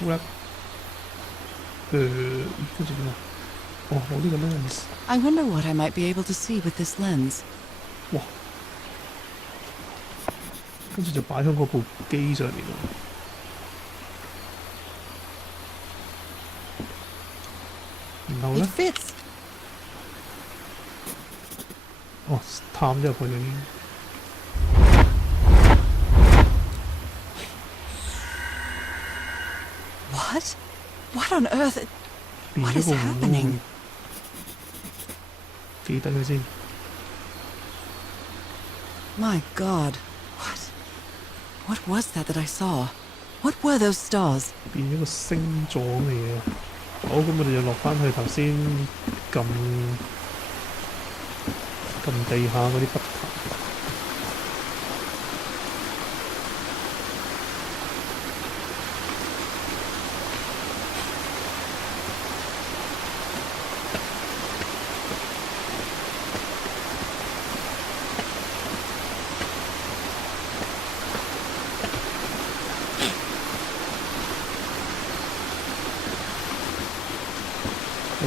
好啦。跟住點啊？哦，我呢個 lens。I wonder what I might be able to see with this lens. 哇！跟住就擺喺嗰部機上面咯。然後咧 It fits. 哦，探咗入去啦已經。What? What on earth? 變 What 咗 is 個 happening? 記得佢先。 My God, what was that I saw? What were those stars? 變咗個星座嚟嘅。好，咁我哋就落翻去頭先撳地下嗰啲筆頭。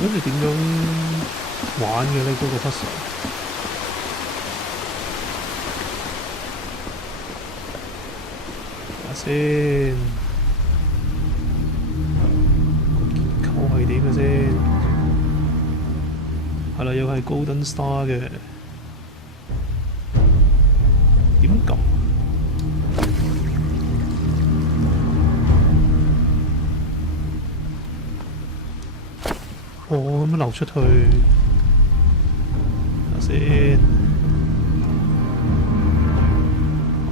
跟住點樣玩嘅呢？嗰個 puzzle 睇下先，個結構係點嘅先？係啦，又係 Golden Star 嘅，點撳？哦，咁樣流出去，睇下先，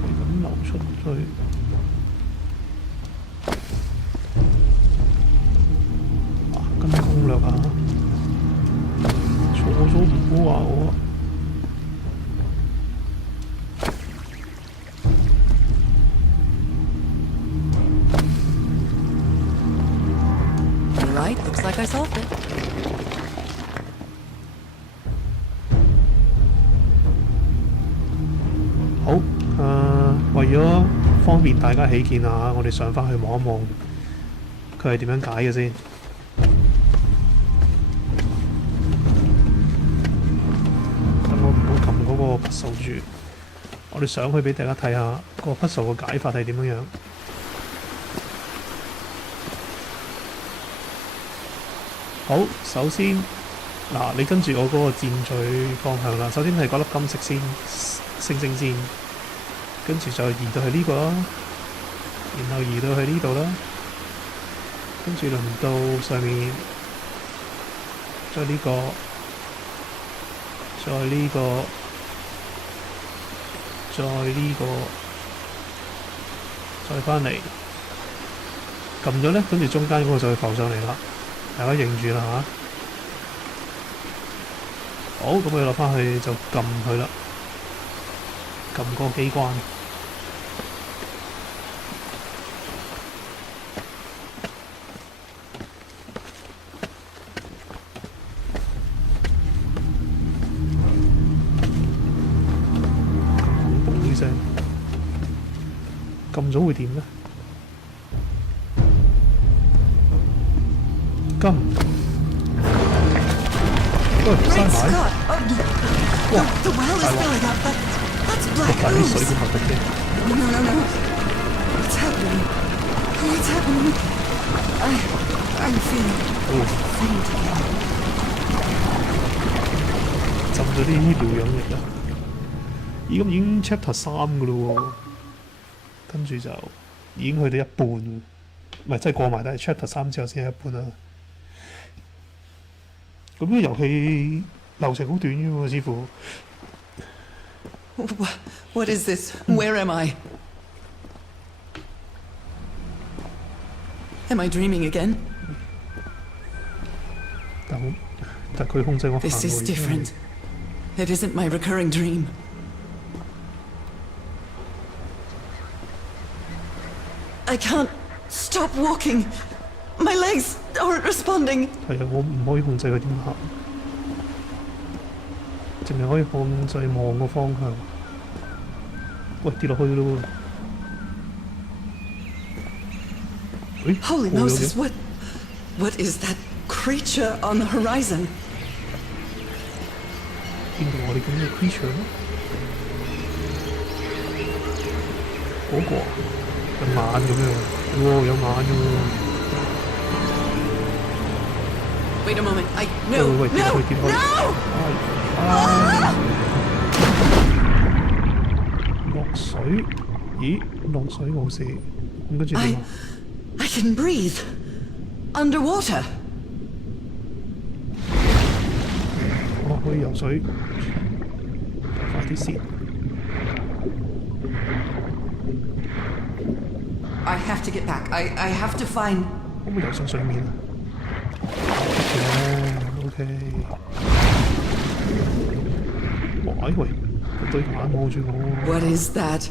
係咁流出去。啊，跟攻略啊，錯咗唔好話我啊。Right, looks like I solved it. 好，為咗方便大家起見啊，我哋上返去望一望佢係點樣解嘅先。等我唔好撳嗰個 puzzle 住，我哋上去俾大家睇下個 puzzle 個解法係點樣樣。好，首先嗱，你跟住我嗰個箭嘴方向啦。首先係嗰粒金色星星先，跟住就移到去呢個啦，然後移到去呢度啦，跟住輪到上面，再呢個，再呢個，再呢個，再返嚟，撳咗咧，跟住中間嗰個就會浮上嚟啦。大家認住啦嚇。好，咁我哋落返去就撳佢啦，撳個機關。恐怖啲聲，撳咗會點呢？金，喂，閂埋。哇！ The well is 大鑊 filling up, but that's 落 black 大啲水 ooze. 咁核突嘅。No. What's happening? What's happening? I'm feeling faint again. 浸咗啲療養液啊！咦，咁已經 chapter 3噶咯喎，跟住就已經去到一半，唔係真係過埋，但係 chapter 3之後先係一半啦。咁呢個遊戲流程好短嘅喎，似乎。What is this? Where am I? Am I dreaming again? 但佢控制我行 This is 路。different. It isn't my recurring dream. I can't stop walking. My legs aren't responding. 係啊，我唔可以控制佢點行，淨係可以控制望個方向。喂，跌落去咯喎！ Holy 冇咗嘅 Moses, what is that creature on the horizon? 邊度我哋咁嘅 creature 咧？嗰個有眼咁樣，哇！有眼嘅喎。 Wait a moment. No, No. wait, No. No. 落水？咦？落水冇事，咁跟住點啊？ I can breathe underwater. 哦，可以游水，快啲先。 I have to get back. I have to find. 可唔可以游上水面啊？嘅 ，OK。哇！喂，佢對眼望住我。 What is that?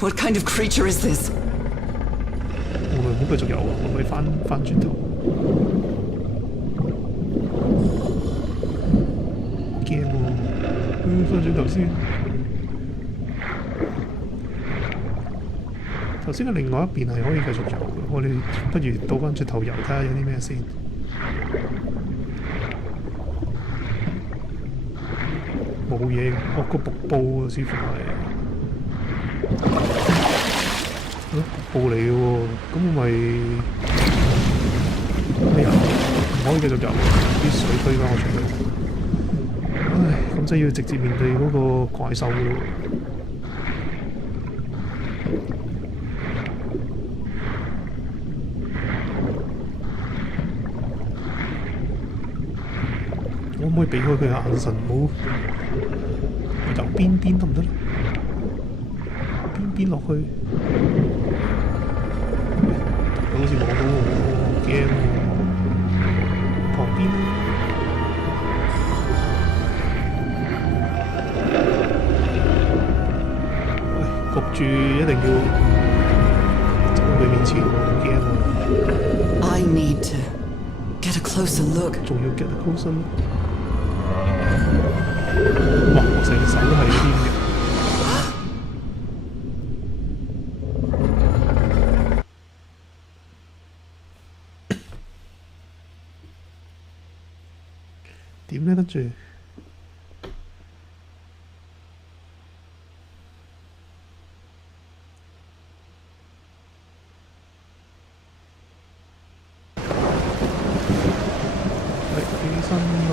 What kind of creature is this? 會唔會唔好繼續游啊？會唔會翻轉頭？驚喎！翻轉頭先。頭先嘅另外一邊係可以繼續游嘅，我哋不如倒翻轉頭游睇下有啲咩先。冇嘢嘅，哦個瀑布似乎係。 瀑布嚟嘅喎，咁我咪咩啊？唔可以繼續游，啲水推翻我出去。唉，咁真係要直接面對嗰個怪獸咯。我可唔可以避開佢嘅眼神？唔好游邊邊得唔得咧？邊落去？ 好似望到我，驚喎！旁邊，喂，焗住一定要走到佢面前，好驚喎！ I need to get a closer look. 仲要 get a closer look。哇！我成隻手都係呢啲嘅。 點咧？跟住，起身咯。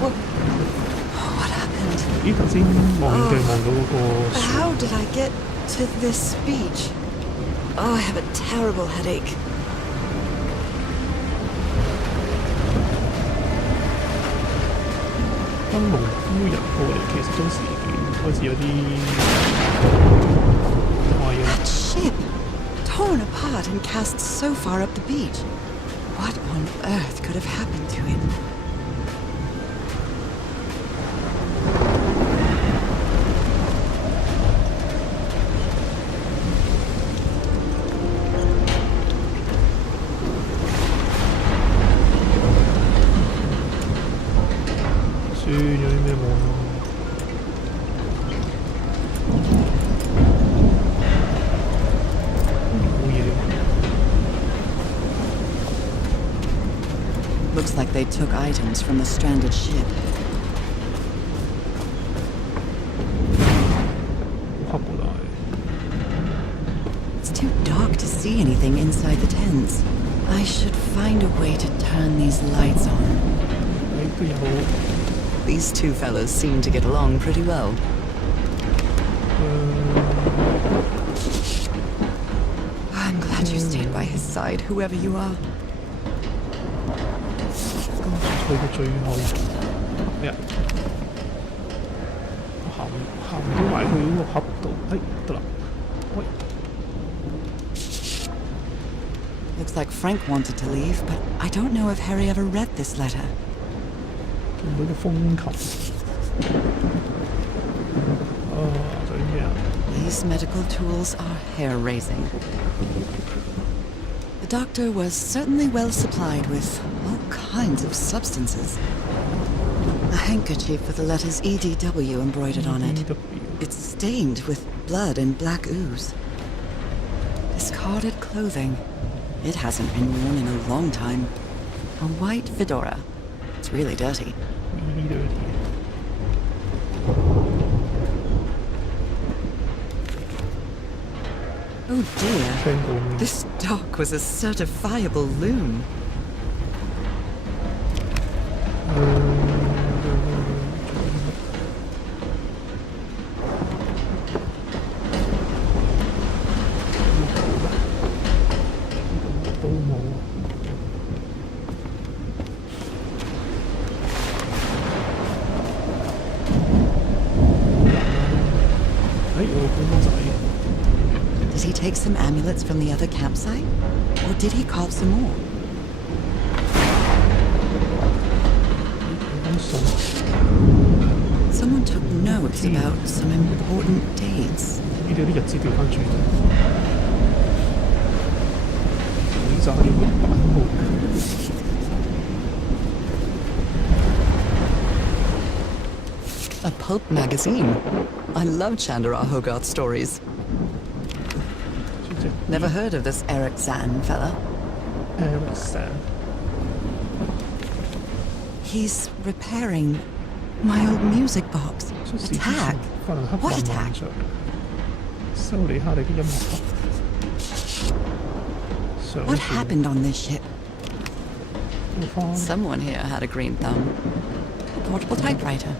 What happened? 咦？頭先望遠鏡望到嗰個。 How did I get to this beach? Oh, I have a terrible headache. 燈籠夫人過嚟其實中事件開始有啲怪嘢。 That ship, torn apart and cast so far up the beach. What on earth could have happened to it? 有啲咩望啊？冇嘢。 Looks like they took items from the stranded ship. 好黑喎，但係。 It's too dark to see anything inside the tents. I should find a way to turn these lights on. 都有。 These two fellows seem to get along pretty well. I'm glad you stayed by his side, whoever you are. 去到最後，咩啊？我行唔到埋去嗰個盒度，得啦，喂。 Looks like Frank wanted to leave, but I don't know if Harry ever read this letter. 見到個風琴，仲有咩啊？ These medical tools are hair-raising. The doctor was certainly well supplied with all kinds of substances. A handkerchief with the letters EDW embroidered on it. It's stained with blood and black ooze. Discarded clothing. It hasn't been worn in a long time. A white fedora. It's really dirty. Really dirty. Oh dear. This dock was a certifiable loon. 個公仔。 Did he take some amulets from the other campsite? Or did he carve some more? 封信 Someone took notes about some important dates. 呢啲有啲日子調翻轉，你就要個版號。 A pulp magazine. I love Chandra Hogarth stories. Never heard of this Eric Zan fella. Eric Zan. He's repairing my old music box. Attack? What attack? 修理下你啲音樂盒。 What happened on this ship? 翻 Someone here had a green thumb. A portable typewriter.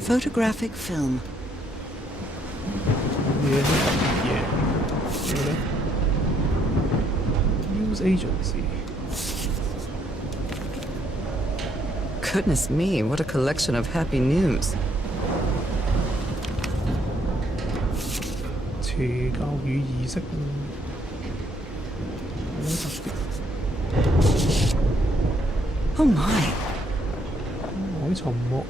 Photographic film. 嘢咩咧 ？News agency. Goodness me, what a collection of happy news. 邪教與儀式好特別。 Oh my. 海沉沒。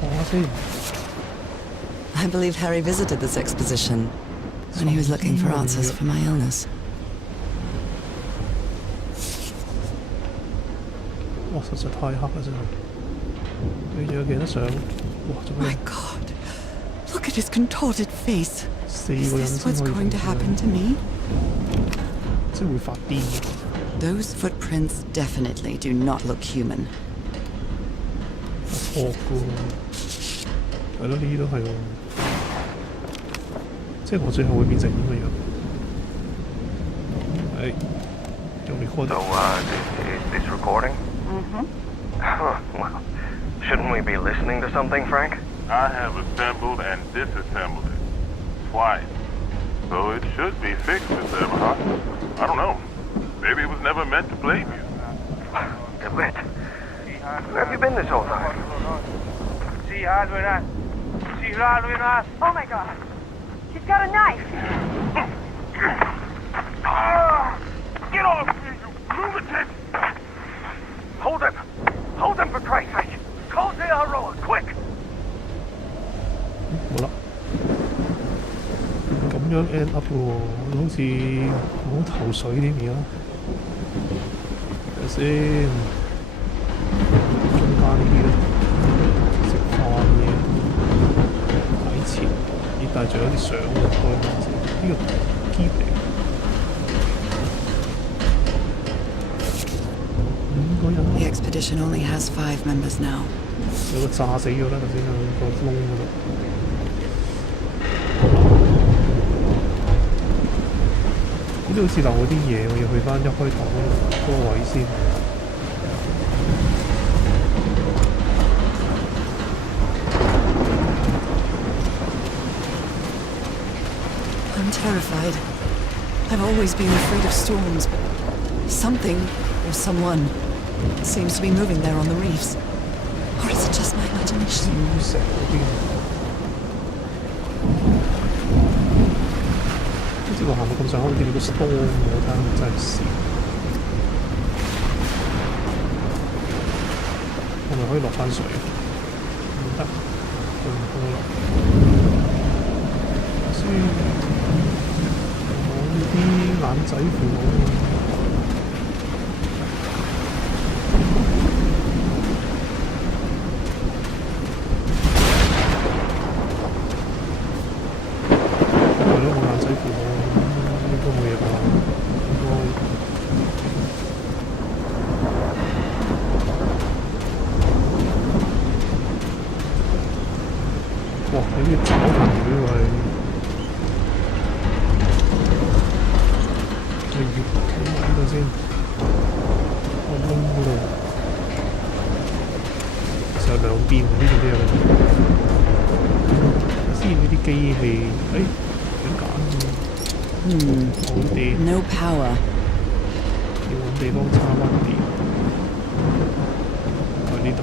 睇下先。 I believe Harry visited this exposition when he was looking for answers for my illness. 哇！實在太黑啦，真係。你仲有幾多相？哇！仲有 My God, look at his contorted face. 4 Is 個人 this 先 what's 可以 going to 做到 happen to me? 即係會發癲嘅。 Those footprints definitely do not look human. 惡嘅喎。係咯，呢啲都係喎。即係我最後會變成點嘅樣？係用 record。 So, is this recording? Mm-hmm. Well, shouldn't we be listening to something, Frank? I have assembled and disassembled it twice. So it should be fixed, Mr. Everhart. I don't know. Maybe it was never meant to play music. DeWitt, where have you been this whole time? Oh my god. She's got a knife. Get off me, you lunatic! Hold him! Hold him for Christ's sake! Call the Aroa, quick! 好啦，咁樣 end up 喎，好似好頭水添而家。睇下先，中間呢啲咧，食飯嘢，睇錢，咦？但係仲有啲相喎，開下先。呢個 keep 嚟嘅，5個人。 The expedition only has 5 members now. 有個炸死咗啦，頭先喺個窿嗰度。呢度好似漏咗啲嘢，我要去翻一開頭嗰個位先。I'm terrified. I've always been afraid of storms, but something or someone seems to be moving there on the reefs. Or is it just my imagination? 石嗰邊，好似我行到咁上下，會見到個 storm 嗰間真係試。係咪可以落翻水？唔得，佢唔可以落。先，我呢啲眼仔符號。 哇！你啲找朋友喎你要企喺呢度先，個窿嗰度，其實有兩邊呢度都有。先呢啲機器，點揀？冇電。 No power. 要揾地方插翻電。呢度。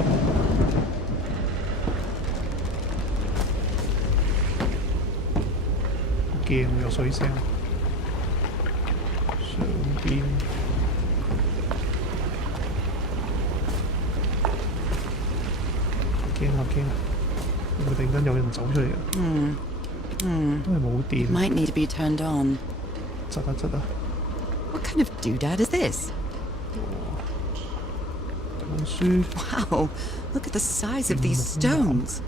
驚有水聲，上邊驚啊！會唔會突然間有人走出嚟啊？都係冇電。 Might need to be turned on. 窒啊！ What kind of doodad is this? 本書 Wow, look at the size of these stones.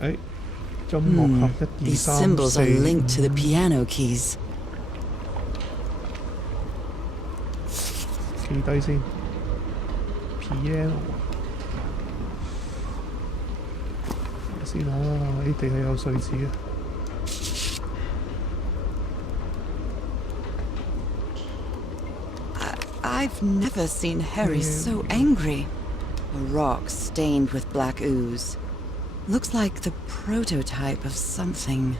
誒，音樂盒1、2、 These 3、 symbols are 4 linked to the piano keys. 記低先。piano 先啊！呢地係有碎紙嘅。I've never seen Harry so angry. A rock stained with black ooze. Looks like the prototype of something.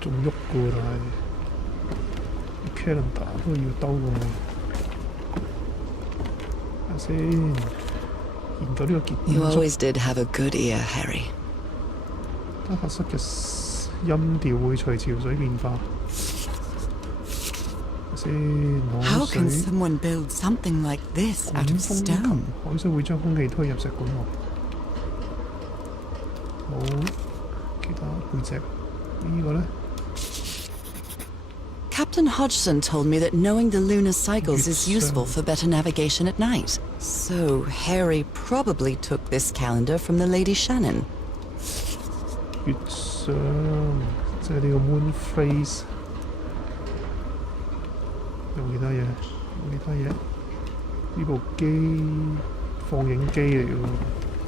仲喐嘅喎，但係 calendar 都要兜過去。睇下先，研究呢個結 You 構。 always did have a good ear, Harry. 單核室嘅音調會隨潮水變化。睇下先， How 海 can 水 someone build something like this out 管 of 風琴， stone? 海水會將空氣推入石管內。冇其他背脊，呢個呢？ Captain Hodgson told me that knowing the lunar cycles is useful for better navigation at night. So Harry probably took this calendar from the Lady Shannon. 月相即係呢個 moon phase。有其他嘢？呢部機放映機嚟嘅喎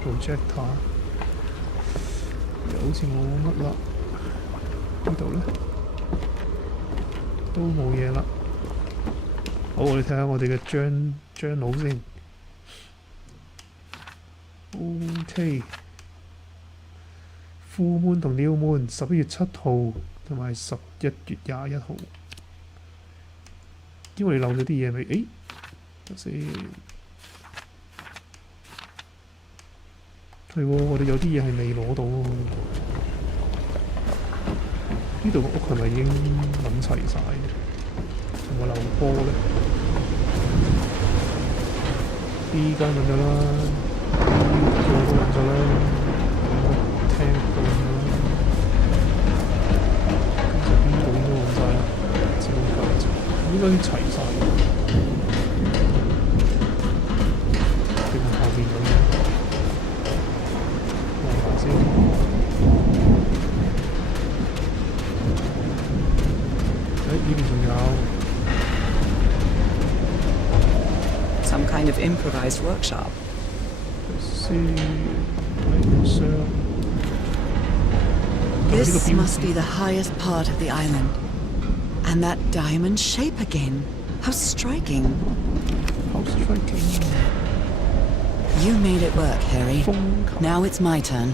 ，projector。又好似冇乜啦。呢度呢？都冇嘢啦。好，我哋睇下我哋嘅journal先。OK。Full moon 同 new moon 11月7號同埋11月21號。因為你漏咗啲嘢未？誒，等先。係喎，我哋有啲嘢係未攞到喎。呢度個屋係咪已經揾齊晒？同埋漏波咧？呢間揾咗啦，呢個都揾咗啦，聽到啦，跟住邊度應該揾晒啦？照計就應該齊晒，定係後面咁樣？望下先。呢邊仲有 Some kind of improvised workshop. 先睇箱。 This must be the highest part of the island. And that diamond shape again. How striking. How striking. You made it work, Harry. 風球 Now it's my turn.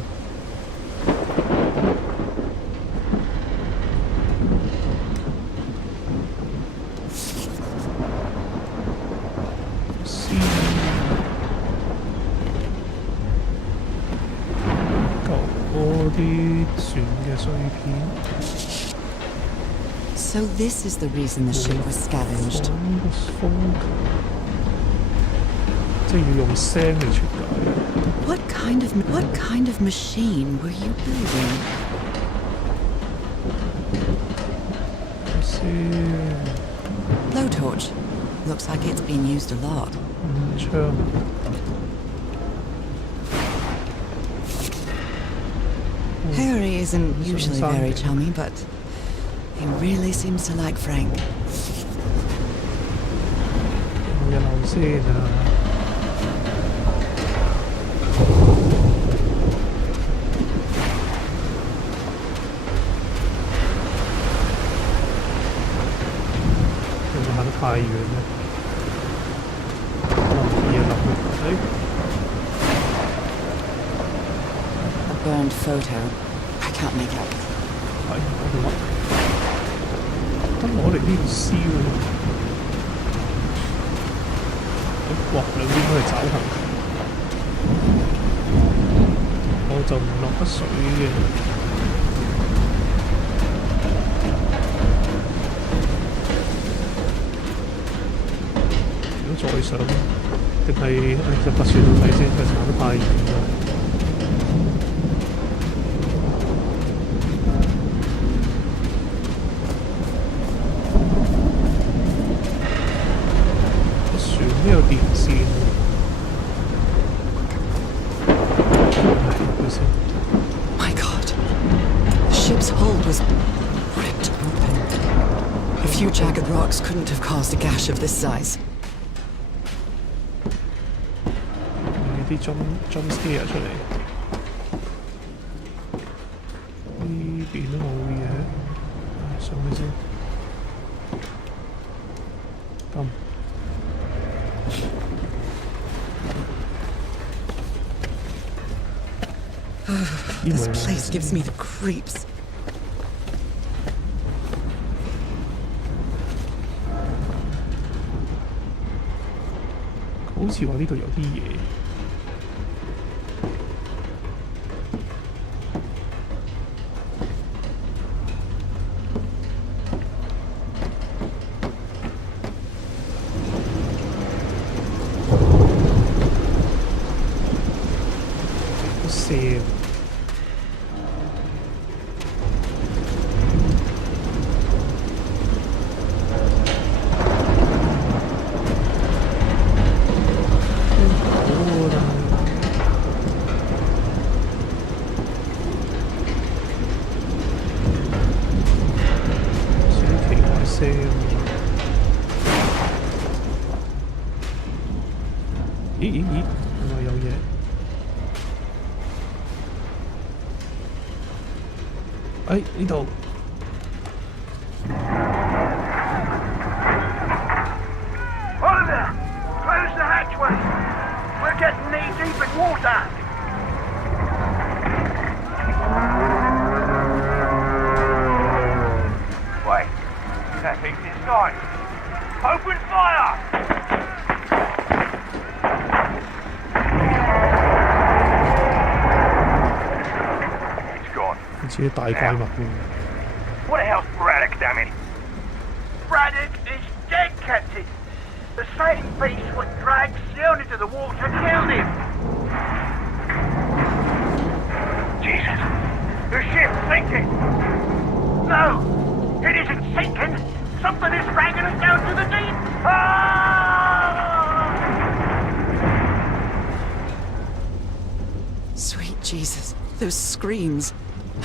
先舊嗰啲船嘅碎片。 So this is the reason the ship was scavenged. 呢個風球，即係要用聲嚟傳解。 What kind of machine were you building? 先 Blowtorch. Looks like it's been used a lot. 槍。 Harry isn't usually very chummy, but he really seems to like Frank. 有冇嘢漏先啊？ 會唔會行得太遠咧？可能冇嘢落去。 A burned photo. I can't make out. 係我哋得攞嚟呢度燒喎。哇，兩邊都係爪痕，我就唔落得水嘅。如果再上，定係入個船度睇先，佢行得太遠啦。船都有電線。My God. The ship's hull was ripped open. A few jagged rocks couldn't have caused a gash of this size. 啲 jump scare 出嚟，呢邊都冇嘢，上去先。咁。This place gives me the creeps. 好似話呢度有啲嘢。咦，原來有嘢。呢度。Oliver, close the hatchway. We're getting knee deep in water. Wait, that thing's inside. Open fire! 似啲大怪物喎。What the hell's Braddock, damn it? Braddock is dead, Captain. The same beast was dragged down into the water and killed him. Jesus, the ship's sinking. No, it isn't sinking. Something is dragging us down to the deep. Ah! Sweet Jesus, those screams.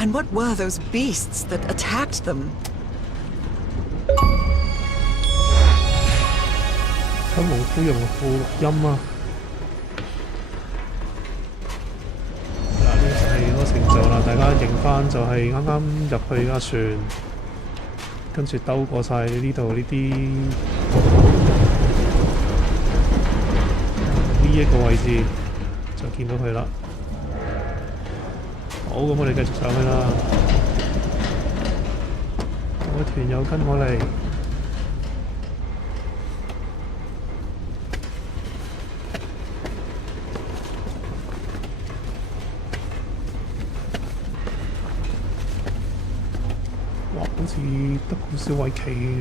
And what were those beasts that attacked them? 睇無夫用副錄音啊！嗱，呢就係個成就啦，大家認翻就係啱啱入去架船，跟住兜過晒呢度呢啲呢一個位置，就見到佢啦。好，咁我哋繼續上去啦。我團友跟我嚟。哇，好似得好少位企嘅。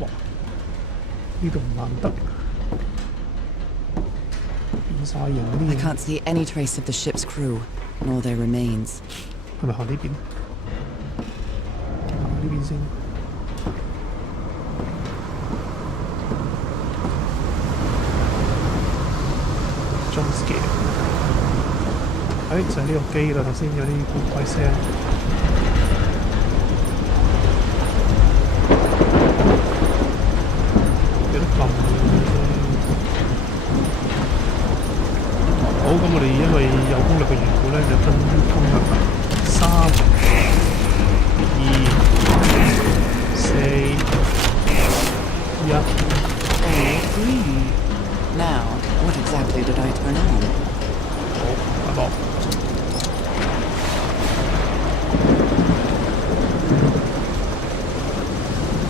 哇！呢度唔行得。I can't see any trace of the ship's crew, nor their remains. 係咪行呢邊？行呢邊先。Jump scare。就係呢個機啦，頭先有啲古怪聲。有得撳嘅。好，咁我哋因為有攻略嘅緣故咧，就分通啦。3、2、4、1。Now, what exactly did I turn on? 好，阿樂。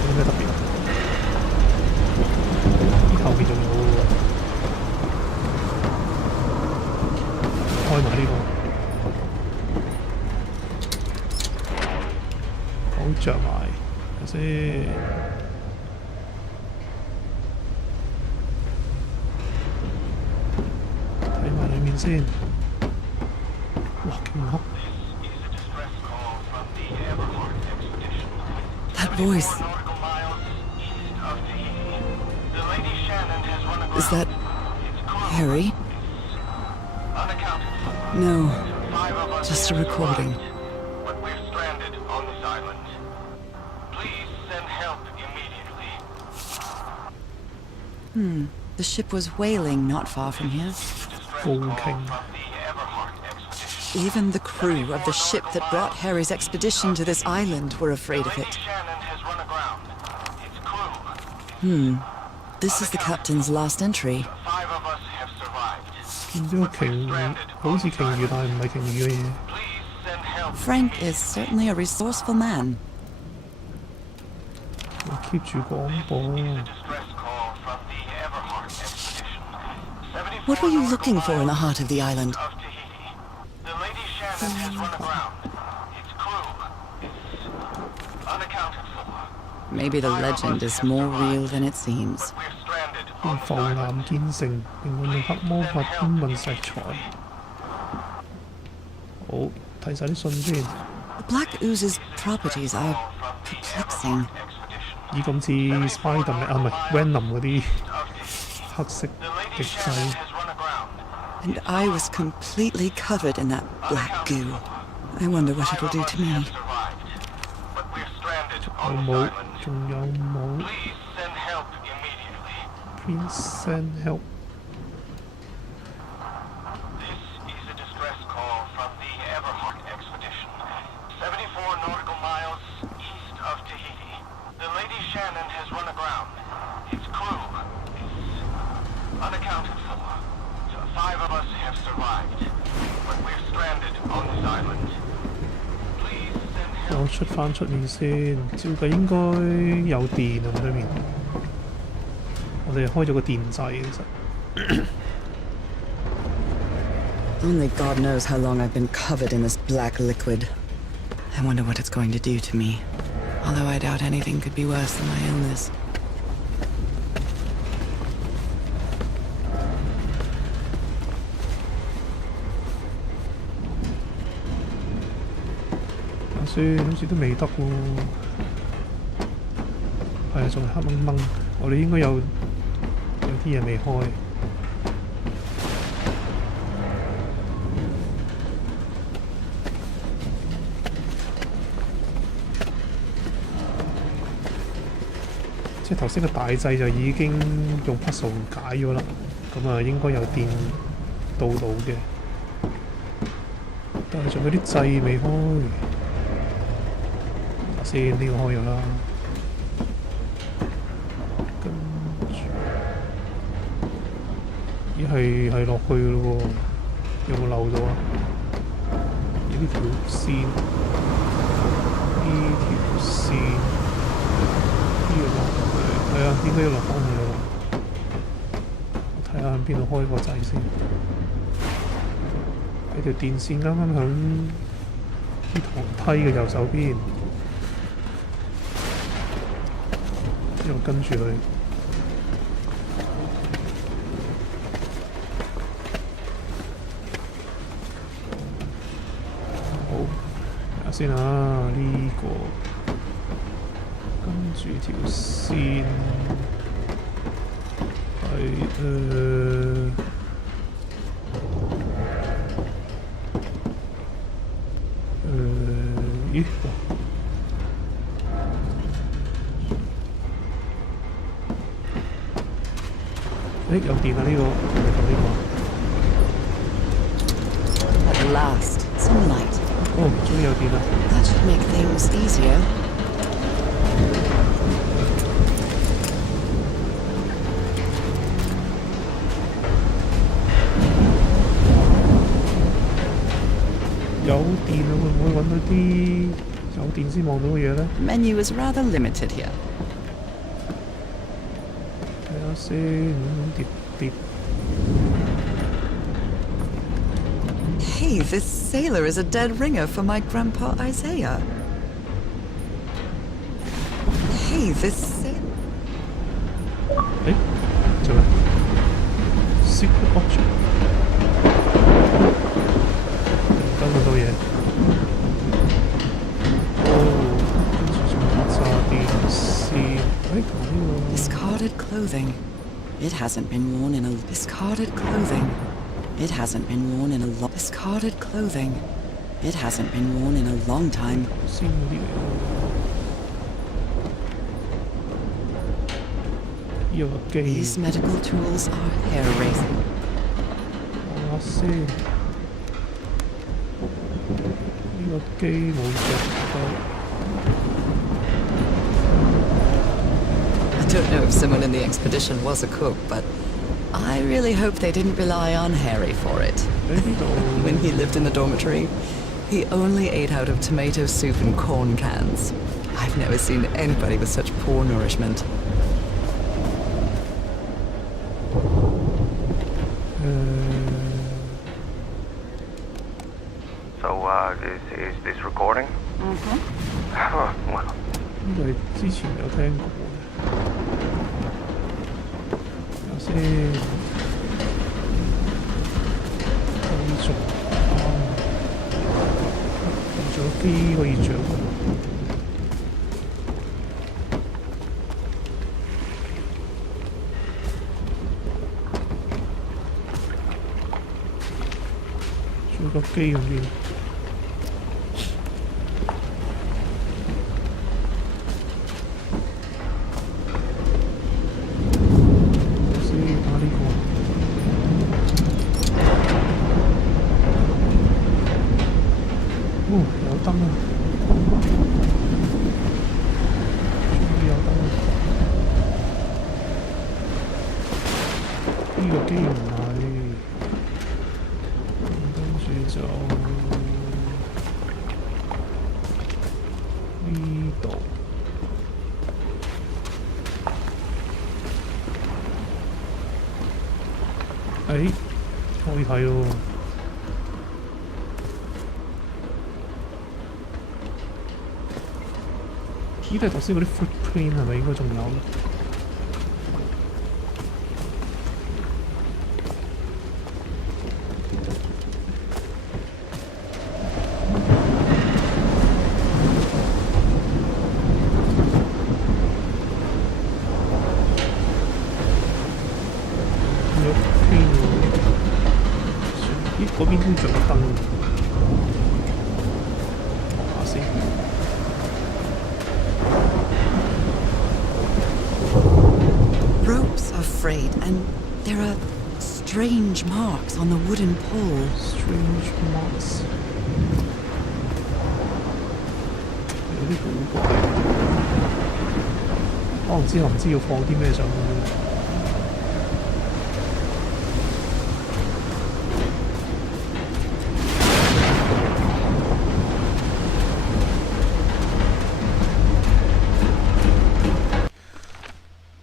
有咩特別？好着埋，睇下先。睇埋裡面先。哇，勁黑！ That voice. Is that Harry? No, just a recording. But we're stranded on this island. Please send help immediately. The ship was whaling not far from here. 高傾。 Even the crew of the ship that brought Harry's expedition to this island were afraid of it. Shannon has run aground. Its crew. This is the captain's last entry. 5 of us have survived. 見到鯨魚，好似鯨魚，但係唔係鯨魚嘅嘢。 Please send help. Frank is certainly a resourceful man. 我 keep 住廣播。 Distress call from the Everhart expedition. 74 What were you looking for in the heart of the island? of Tahiti. The Lady Shannon has run aground. Its crew is unaccounted for. Maybe the legend is more real than it seems. We're stranded 用 on 浮 this 岩 island. 建成，並運用黑魔法搬運石材。好，睇晒啲信先。 The Black Ooze's properties are perplexing. 咦，咁似 Spider-Man 啊，唔係 Venom 嗰啲黑色 The Lady 極 Shannon 劑。 has run aground. And I was completely covered in that black goo. I wonder what it'll do to me. Survived. But we're stranded 有 on this 冇？ island. 仲有冇 Please send help immediately. ？Please send help。 This is a distress call from the Everhart expedition. 74 nautical miles east of Tahiti. The Lady Shannon has run aground. Its crew is unaccounted for. 5 of us have survived, but we're stranded on this island. Please send help. 我出翻出面先，照計應該有電啊！對面，我哋開咗個電掣其實。 Only God knows how long I've been covered in this black liquid. I wonder what it's going to do to me. Although I doubt anything could be worse than my illness. 睇下先，好似都未得喎。係啊，仲係黑掹掹。我哋應該有啲嘢未開。 即係頭先個大掣就已經用 puzzle 解咗啦，咁啊應該有電到嘅，但係仲有啲掣未開，睇先呢個開咗啦，跟住咦係落去嘅咯喎，有冇漏咗啊？呢條線，呢條線。 係啊，應該要落翻去啦。我睇下喺邊度開個掣先。呢條電線啱啱響啲堂梯嘅右手邊，一路跟住佢。好，睇下先啊，呢個。 跟住條線係咦？有電啊！呢個呢個。 At last, some light. 哦，終於有電啦！ That should make things easier. 有電啊！會唔會揾到啲有電先望到嘅嘢咧？ The menu is rather limited here. 睇下先，碟。 Hey, this sailor is a dead ringer for my grandpa Isaiah. Hey, this. 誒，做咩 ？Secret option， 突然間咁多嘢。跟住仲有炸電線。誒，同埋呢個。 Discarded clothing. It hasn't been worn in a. Discarded clothing. It hasn't been worn in a long. Discarded clothing. It hasn't been worn in a long time. 先嗰啲嚟喎。呢個機。 These medical tools are hair raising. 我先。呢個機冇着到。 I don't know if someone in the expedition was a cook, but I really hope they didn't rely on Harry for it. 喺呢度。 When he lived in the dormitory, he only ate out of tomato soup and corn cans. I've never seen anybody with such poor nourishment. So, is this recording? Mm-hmm. Well, 呢個係之前有聽過嘅。睇下先。繼續。仲有機可以着。仲有個機咁邊？ 有燈啊！終於有燈啦！呢個機唔係，跟住就呢度。誒，可以睇喎。 呢啲係頭先嗰啲 footprint 係咪應該仲有？有 print 喎，咦嗰邊都仲有燈喎，望下先。 Ropes are frayed, and there are strange marks on the wooden pole. Strange marks. 有啲古怪。可能之後唔知要放啲咩上去。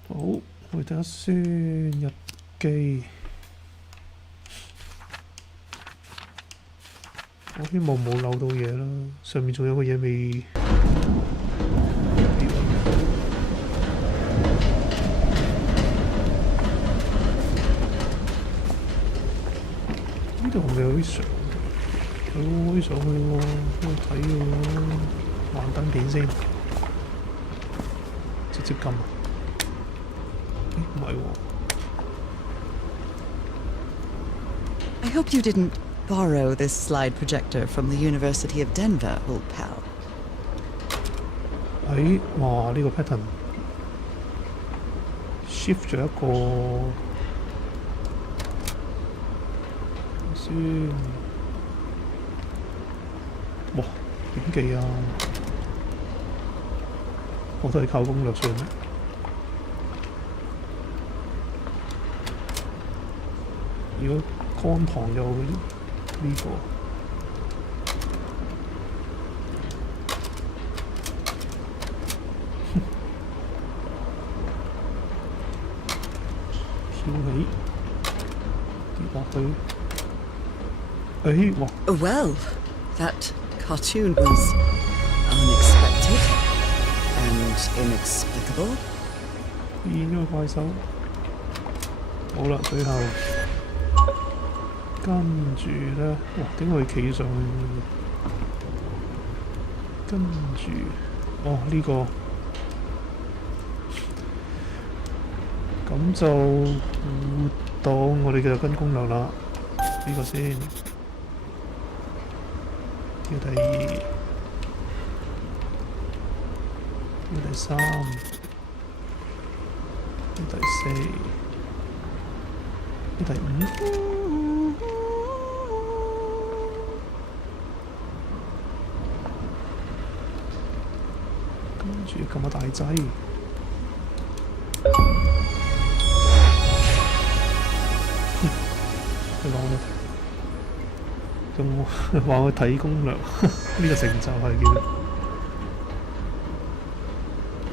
好，我哋睇下先日記。我希望冇漏到嘢啦，上面仲有個嘢未。呢度係咪有啲相？係喎，可以上去喎，幫我睇喎，幻燈片先，直接撳。咦，唔係喎。 I hope you didn't borrow this slide projector from the University of Denver, old pal. 喺哇呢個 pattern shift 咗一個先，哇點記啊？我都係靠攻略算啦。如果乾塘有呢個。 跳起，跌落去。誒，哇！ Well, that cartoon was unexpected and Not inexplicable. 變咗個怪獸。好啦，最後跟住咧，哇！點解佢企上去？跟住，哦呢、個咁就互動，我哋繼續跟攻略啦。呢、個先，呢個第二，呢個第三，呢個第四，呢個第五。跟住撳下大掣。佢講咩？仲話我睇攻略，呢個成就係叫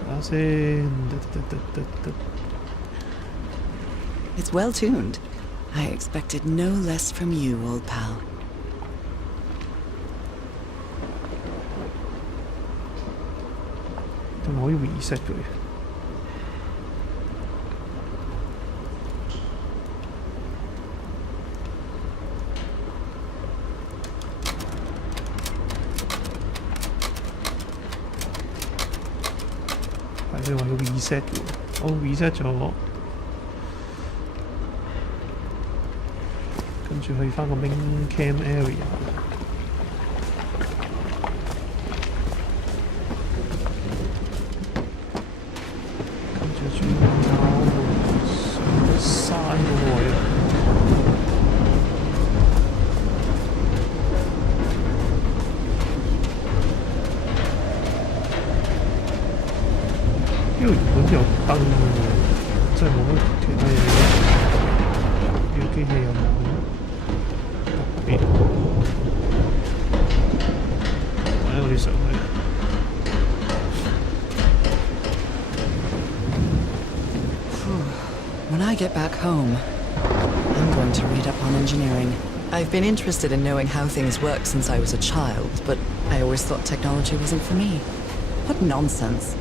睇下先。It's well tuned. I expected no less from you, old pal. 仲可以 reset 佢。係佢話要 reset 嘅，我 reset 咗，跟住去返個 main camp area。呢度原本有燈嘅，真係冇乜其他嘢。呢個機器又冇特別。或者我哋上去。When I get back home, I'm going to read up on engineering. I've been interested in knowing how things work since I was a child, but I always thought technology wasn't for me. What nonsense.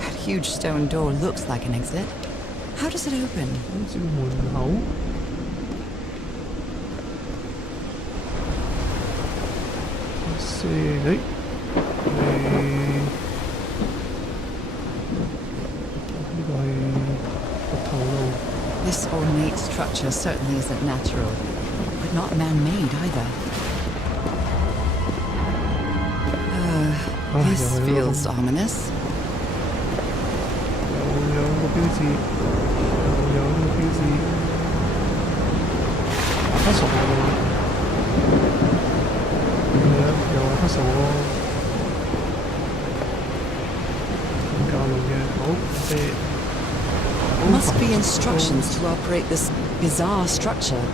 That huge stone door looks like an exit. How does it open? 好似個門口。先，誒，呢個係個頭路。This ornate structure certainly isn't natural, but not man-made either. This feels ominous. 有個標誌，有呢個標誌，黑熟喎，係啊，又係黑熟喎，咁教路嘅，好，即 Must be instructions to operate this bizarre structure.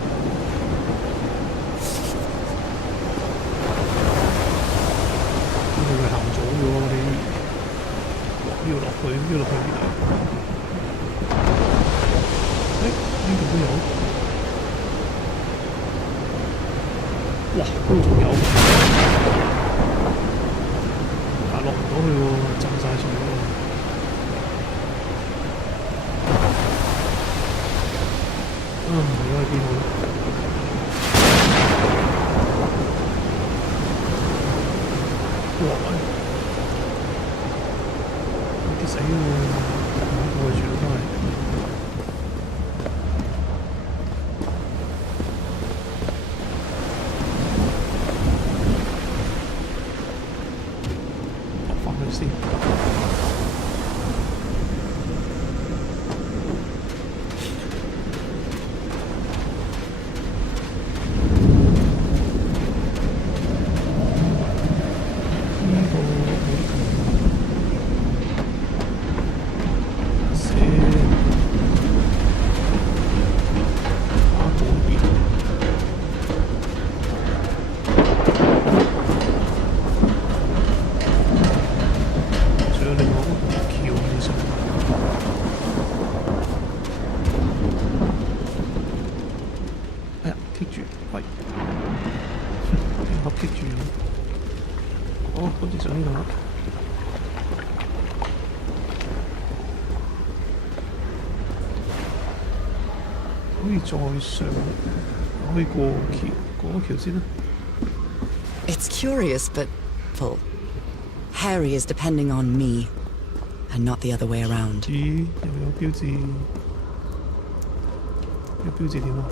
佢行咗嘅喎，我哋要落去，要落去邊度？呢度都有，哇！嗰度仲有，但落唔到去喎，浸晒水喎。而家去邊好咧？哇！跌死喎，過去全部都係。落返去先。住，喂，盒棘住咗。好，好似上呢度啦。可以再上，可以過橋，過咗橋先啦。It's curious, but full. Harry is depending on me, and not the other way around. 咦，又有標誌，呢個標誌點啊？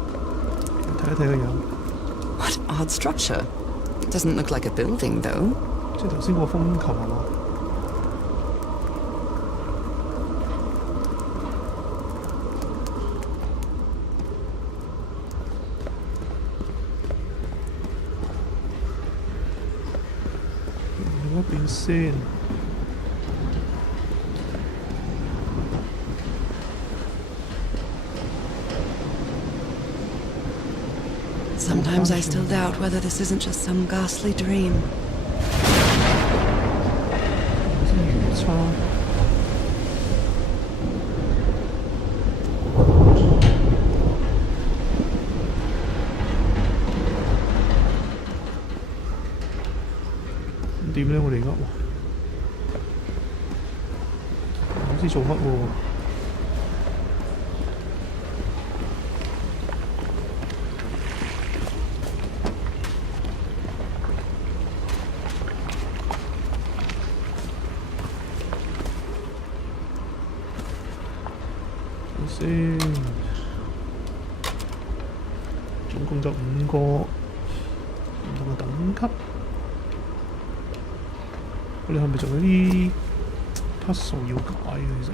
睇一睇個樣。What odd structure? It doesn't look like a building, though. 即係頭先個風琴係嘛？另一邊先。Sometimes I still doubt whether this isn't just some ghastly dream. 啲魚叉。咁點咧？我哋而家唔知做乜喎？先，總共就5個唔同嘅等級。我哋係咪仲有啲 puzzle 要解嘅？其實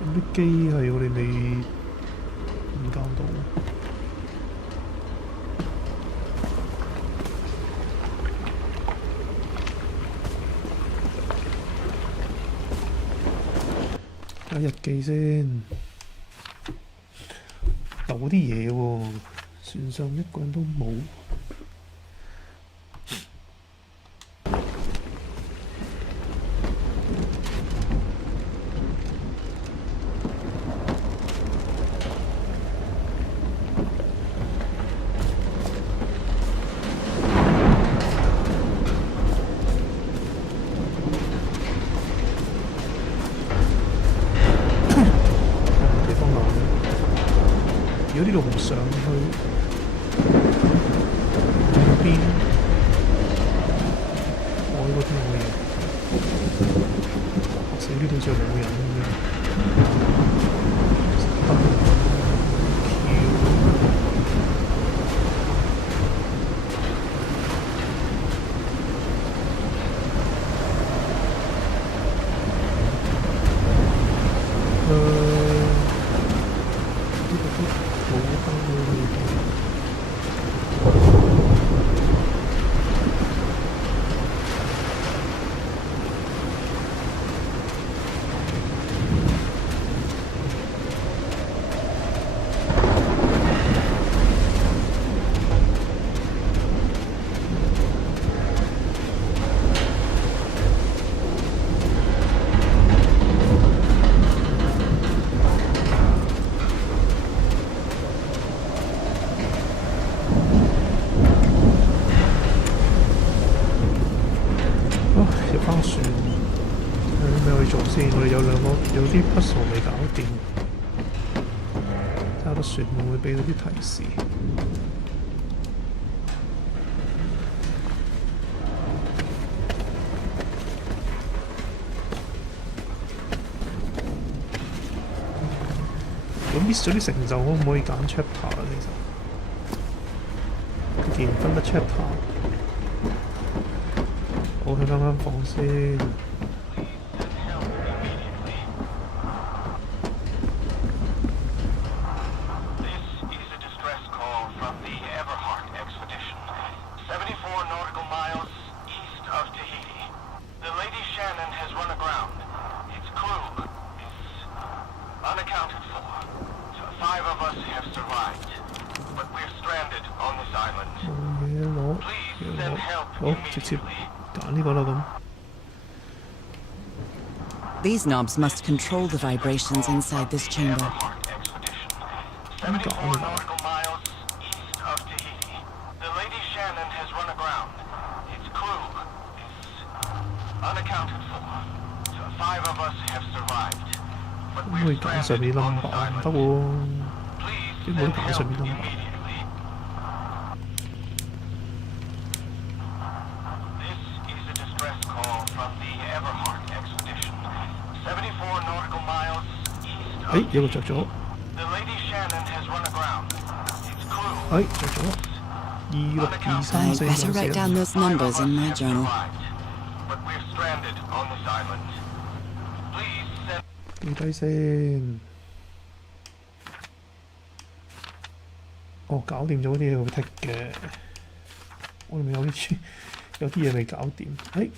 有啲機係我哋未研究到。睇日記先，留啲嘢喎，船上一個人都冇。如果呢度唔上去邊，我呢個聽冇嘢，死呢度就冇人咁樣。入翻船，有咩可以做先？我哋有啲 puzzle 未搞掂，睇下個船會唔會俾到啲提示。咁 miss 咗啲成就，可唔可以揀 chapter 啊？其實既然分得 chapter。我去翻間房先。冇嘢攞，好直接。揀呢個啦咁。These knobs must control the vibrations inside this chamber. 74 nautical miles east of Tahiti. The Lady Shannon has run aground. Its crew is unaccounted for. 5 of us have survived. But 可唔可以揀上面 number？ 唔得喎，點解揀上面 number？ This is a distress call from the Everhart expedition. 74 nautical miles east of 有個着咗， The Lady Shannon has run aground. Its crew 着咗，2623 I'd better write down those numbers in my journal. But we're stranded on this island. Please send 記低先。哦，搞掂咗啲嘢會剔嘅。我哋咪有啲嘢未搞掂。睇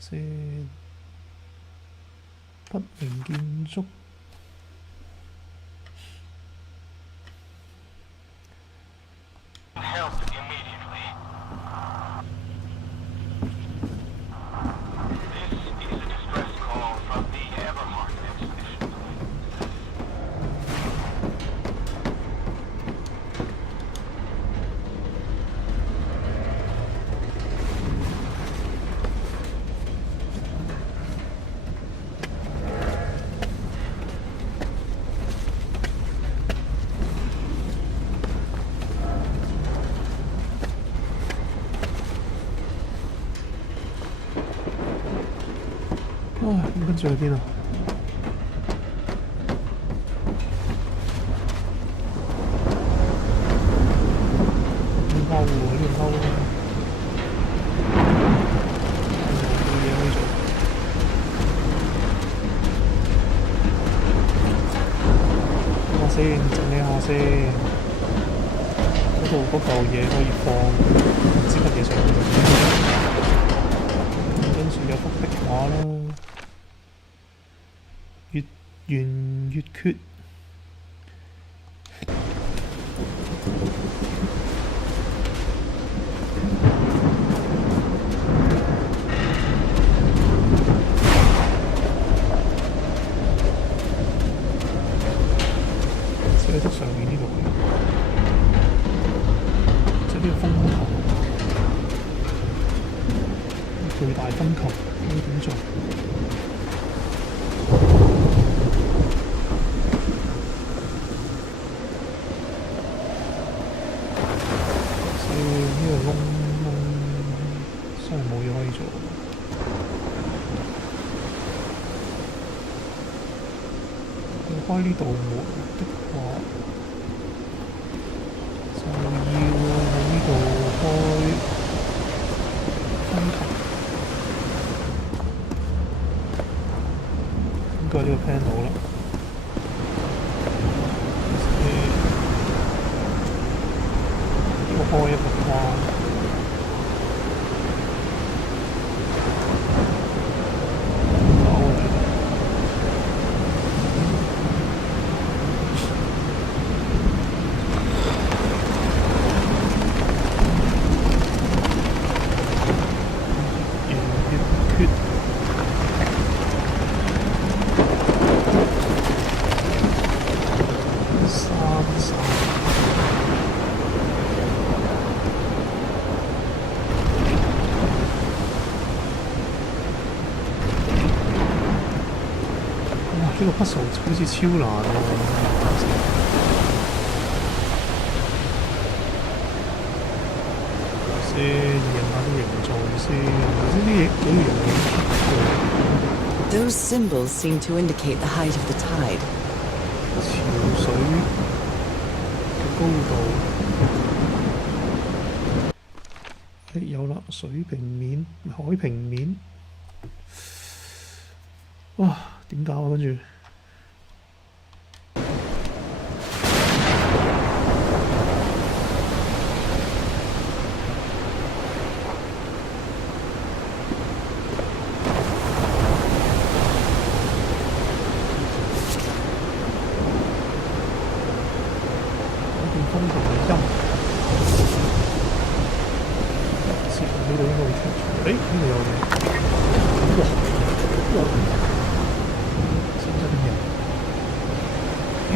先，不明建築。help immediately. This is a distress call from the Everhart expedition. Ai, 咁跟住去邊啊？要勾喎，呢度勾啊！冇嘢可以做。等下先，整理下先。嗰度嗰嚿嘢可以放唔知乜嘢上去。跟住有幅壁畫啦。月圓月缺，寫喺上面呢度嘅，即係呢個風球，巨大風球，應該點做？真係冇嘢可以做。要開呢道門的話，就要喺呢度開風球。應該係呢個 panel 啦。呢個開一個框。呢個 puzzle 好似超難喎，先認下啲形狀先，呢啲形狀 Those symbols seem to indicate the height of the tide. 潮水嘅高度，有啦，水平面、海平面，哇！點搞啊？跟住。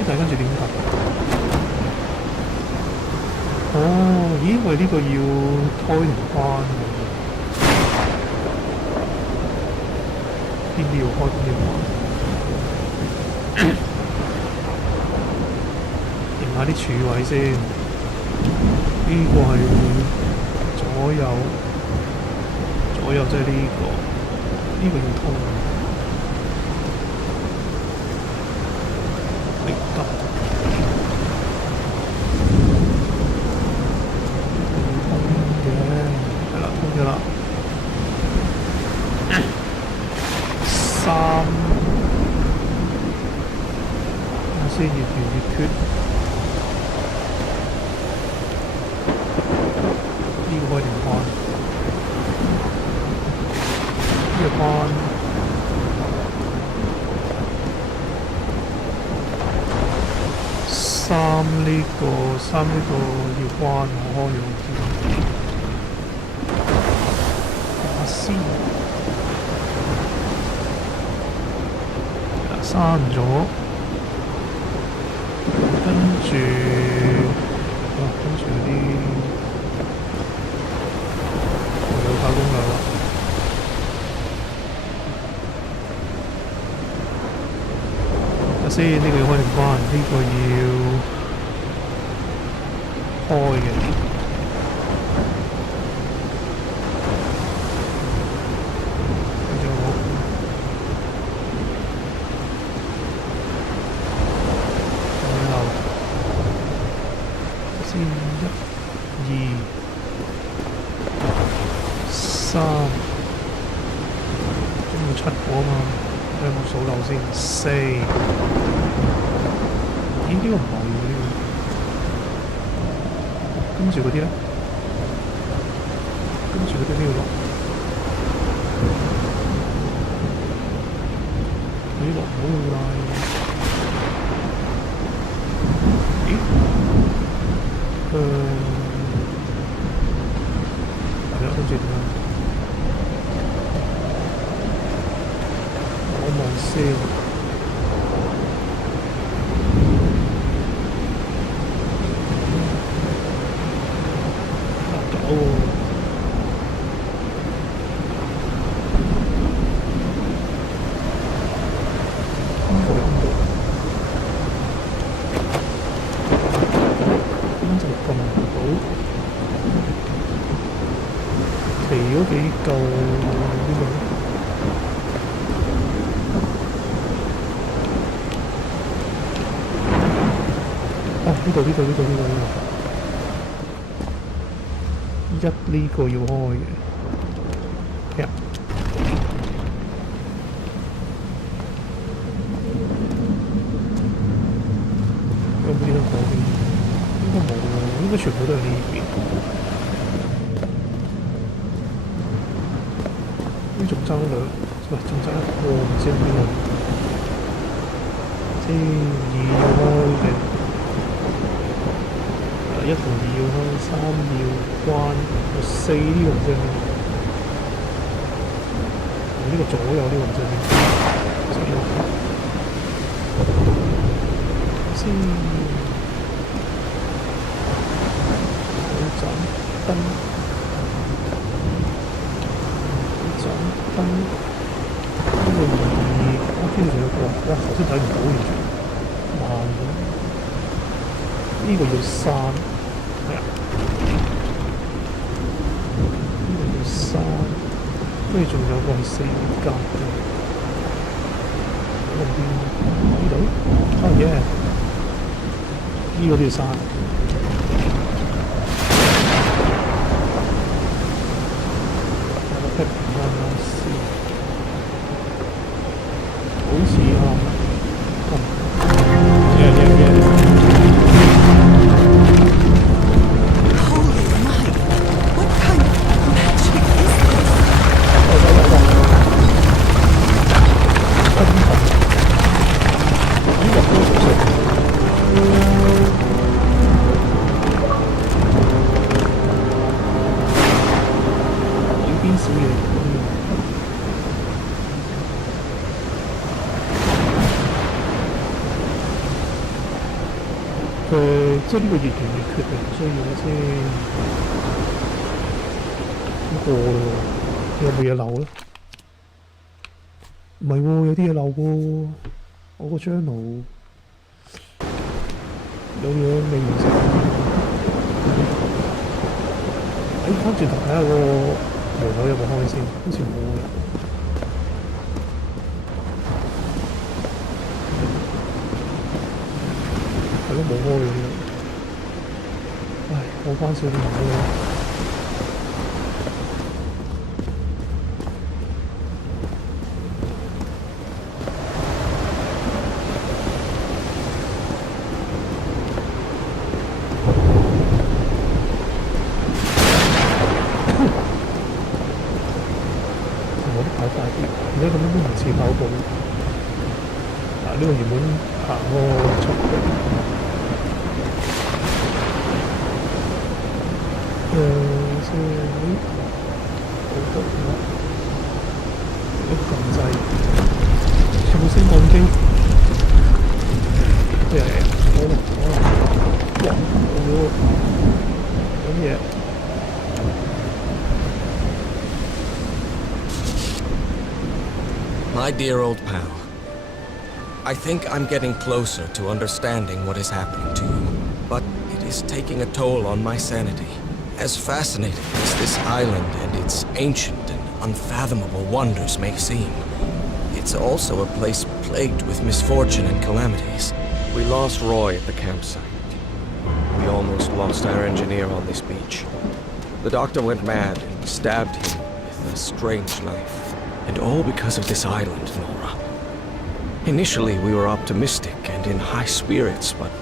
但係跟住點㗎？哦，咦？喂，呢個要開定關喎？邊啲要開，邊啲要關？認下啲柱位先。呢個係左右，左右即係呢個，呢個要通。力得。通嘅啦，三，睇先，越圓越缺。呢個開定關？呢個關。三呢個要關，我開咗先。刪咗，跟住嗰啲有化工㗎啦。睇先，呢個要開定關？呢個要開嘅。四，咦？呢個唔係喎，呢個跟住嗰啲咧，跟住嗰啲都要落。呢個唔好啦。咦？係啦，跟住點啊？我望先。呢個要開嘅，呀！有冇見到嗰邊？應該冇喎，應該全部都係呢邊。呢仲爭兩，喂，仲爭一個，唔知喺邊度。即係2要開嘅。1同2要開，3要關，4呢個唔知係咩？呢個左右呢個唔知係咩？先好盞燈，呢個2，我邊度仲有個？哇！頭先睇唔到完全，慢咗。呢個要3。跟住仲有個係4格嘅，嗰邊呢度，哦耶！呢個都要刪。有個 平安老師，好似佢即係呢個越完越缺嘅，唔需要啦先。咁過啦喎，有冇嘢漏咧？唔係喎，有啲嘢漏喎。我個 journal 有嘢未完成。翻轉頭睇下個門口有冇開先，好似冇嘅。係咯，冇開嘅呢度。唉，我翻少啲唔好啦。而家咁樣都唔似跑步。呢個原本行個速度。先好得啦。撳掣，全部升降機。哇！咁嘢。My dear old pal, I think I'm getting closer to understanding what is happening to you, but it is taking a toll on my sanity. As fascinating as this island and its ancient and unfathomable wonders may seem, it's also a place plagued with misfortune and calamities. We lost Roy at the campsite. We almost lost our engineer on this beach. The doctor went mad and stabbed him with a strange knife. And all because of this island, Nora. Initially, we were optimistic and in high spirits, but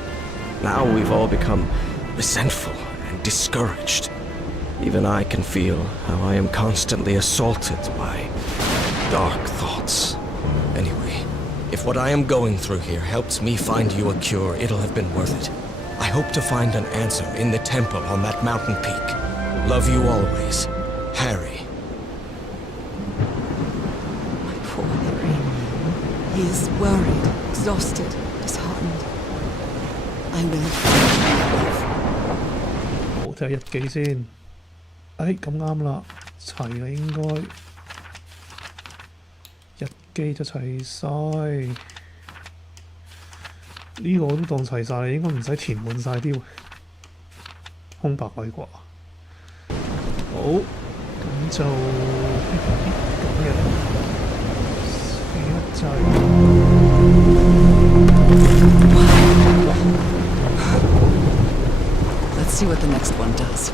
now we've all become resentful and discouraged. Even I can feel how I am constantly assaulted by dark thoughts. Anyway, if what I am going through here helps me find you a cure, it'll have been worth it. I hope to find an answer in the temple on that mountain peak. Love you always, Harry. He is worried, exhausted, disheartened. I will. 好，睇下日記先。咁啱啦，齊啦應該。日記就齊晒。呢個我都當齊晒，應該唔使填滿晒啲空白位啩。好，咁就咁嘅。Let's see what the next one does.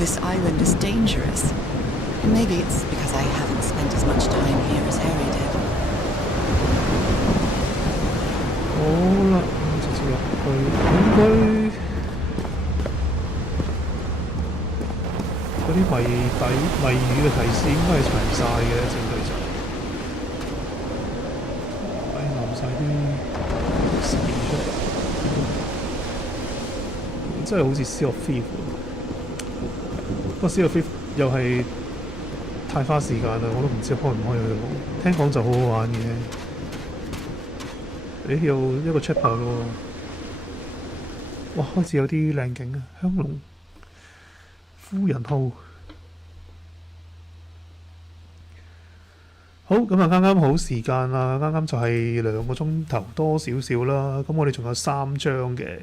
This island is dangerous. Maybe it's because I haven't spent as much time here as Harry did. 好啦，咁直接入去，應該嗰啲謎語嘅提示應該係齊晒嘅，證據就攬晒啲事件出嚟，真係好似 Sea of Thieves。不過 Sea of Thieves 又係太花時間啦，我都唔知開唔開佢好。聽講就好好玩嘅。你有一個 chapter 咯喎，哇！開始有啲靚景啊，香龍夫人號。好，咁啊啱啱好時間啦，啱啱就係2個鐘頭多少少啦。咁我哋仲有3章嘅。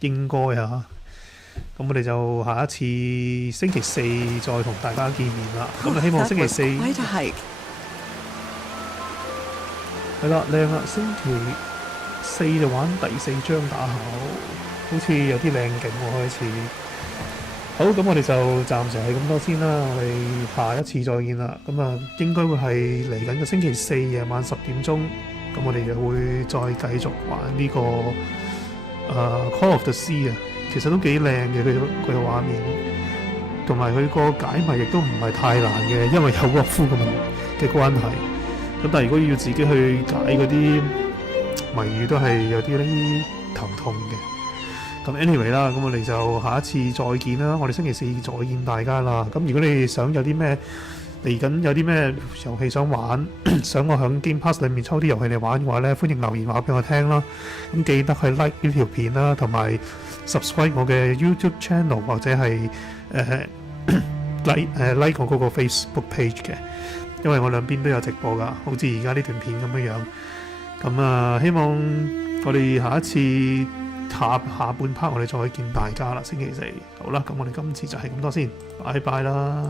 應該啊。咁我哋就下一次星期四再同大家見面啦。咁啊，希望星期四 Quite a hike. 係啦，靚啦！星期四就玩第4章打口，好似有啲靚景喎開始。好，咁我哋就暫時係咁多先啦，我哋下一次再見啦。咁啊，應該會係嚟緊嘅星期四夜晚10點鐘，咁我哋就會再繼續玩呢、個Call of the Sea 啊。其實都幾靚嘅佢嘅畫面，同埋佢個解謎亦都唔係太難嘅，因為有沃夫嘅關係。咁但係如果要自己去解嗰啲謎語，都係有啲頭痛嘅。咁 anyway 啦，咁我哋就下一次再見啦。我哋星期四再見大家啦。咁如果你想有啲咩嚟緊有啲咩遊戲想玩，想我響 Game Pass 裏面抽啲遊戲嚟玩嘅話咧，歡迎留言話俾我聽啦。咁記得去 like 呢條片啦，同埋 subscribe 我嘅 YouTube channel 或者係like 我嗰個 Facebook page 嘅，因為我兩邊都有直播噶，好似而家呢段片咁樣。咁啊，希望我哋下一次下半 part 我哋再見大家啦，星期四。好啦，咁我哋今次就係咁多先，拜拜啦。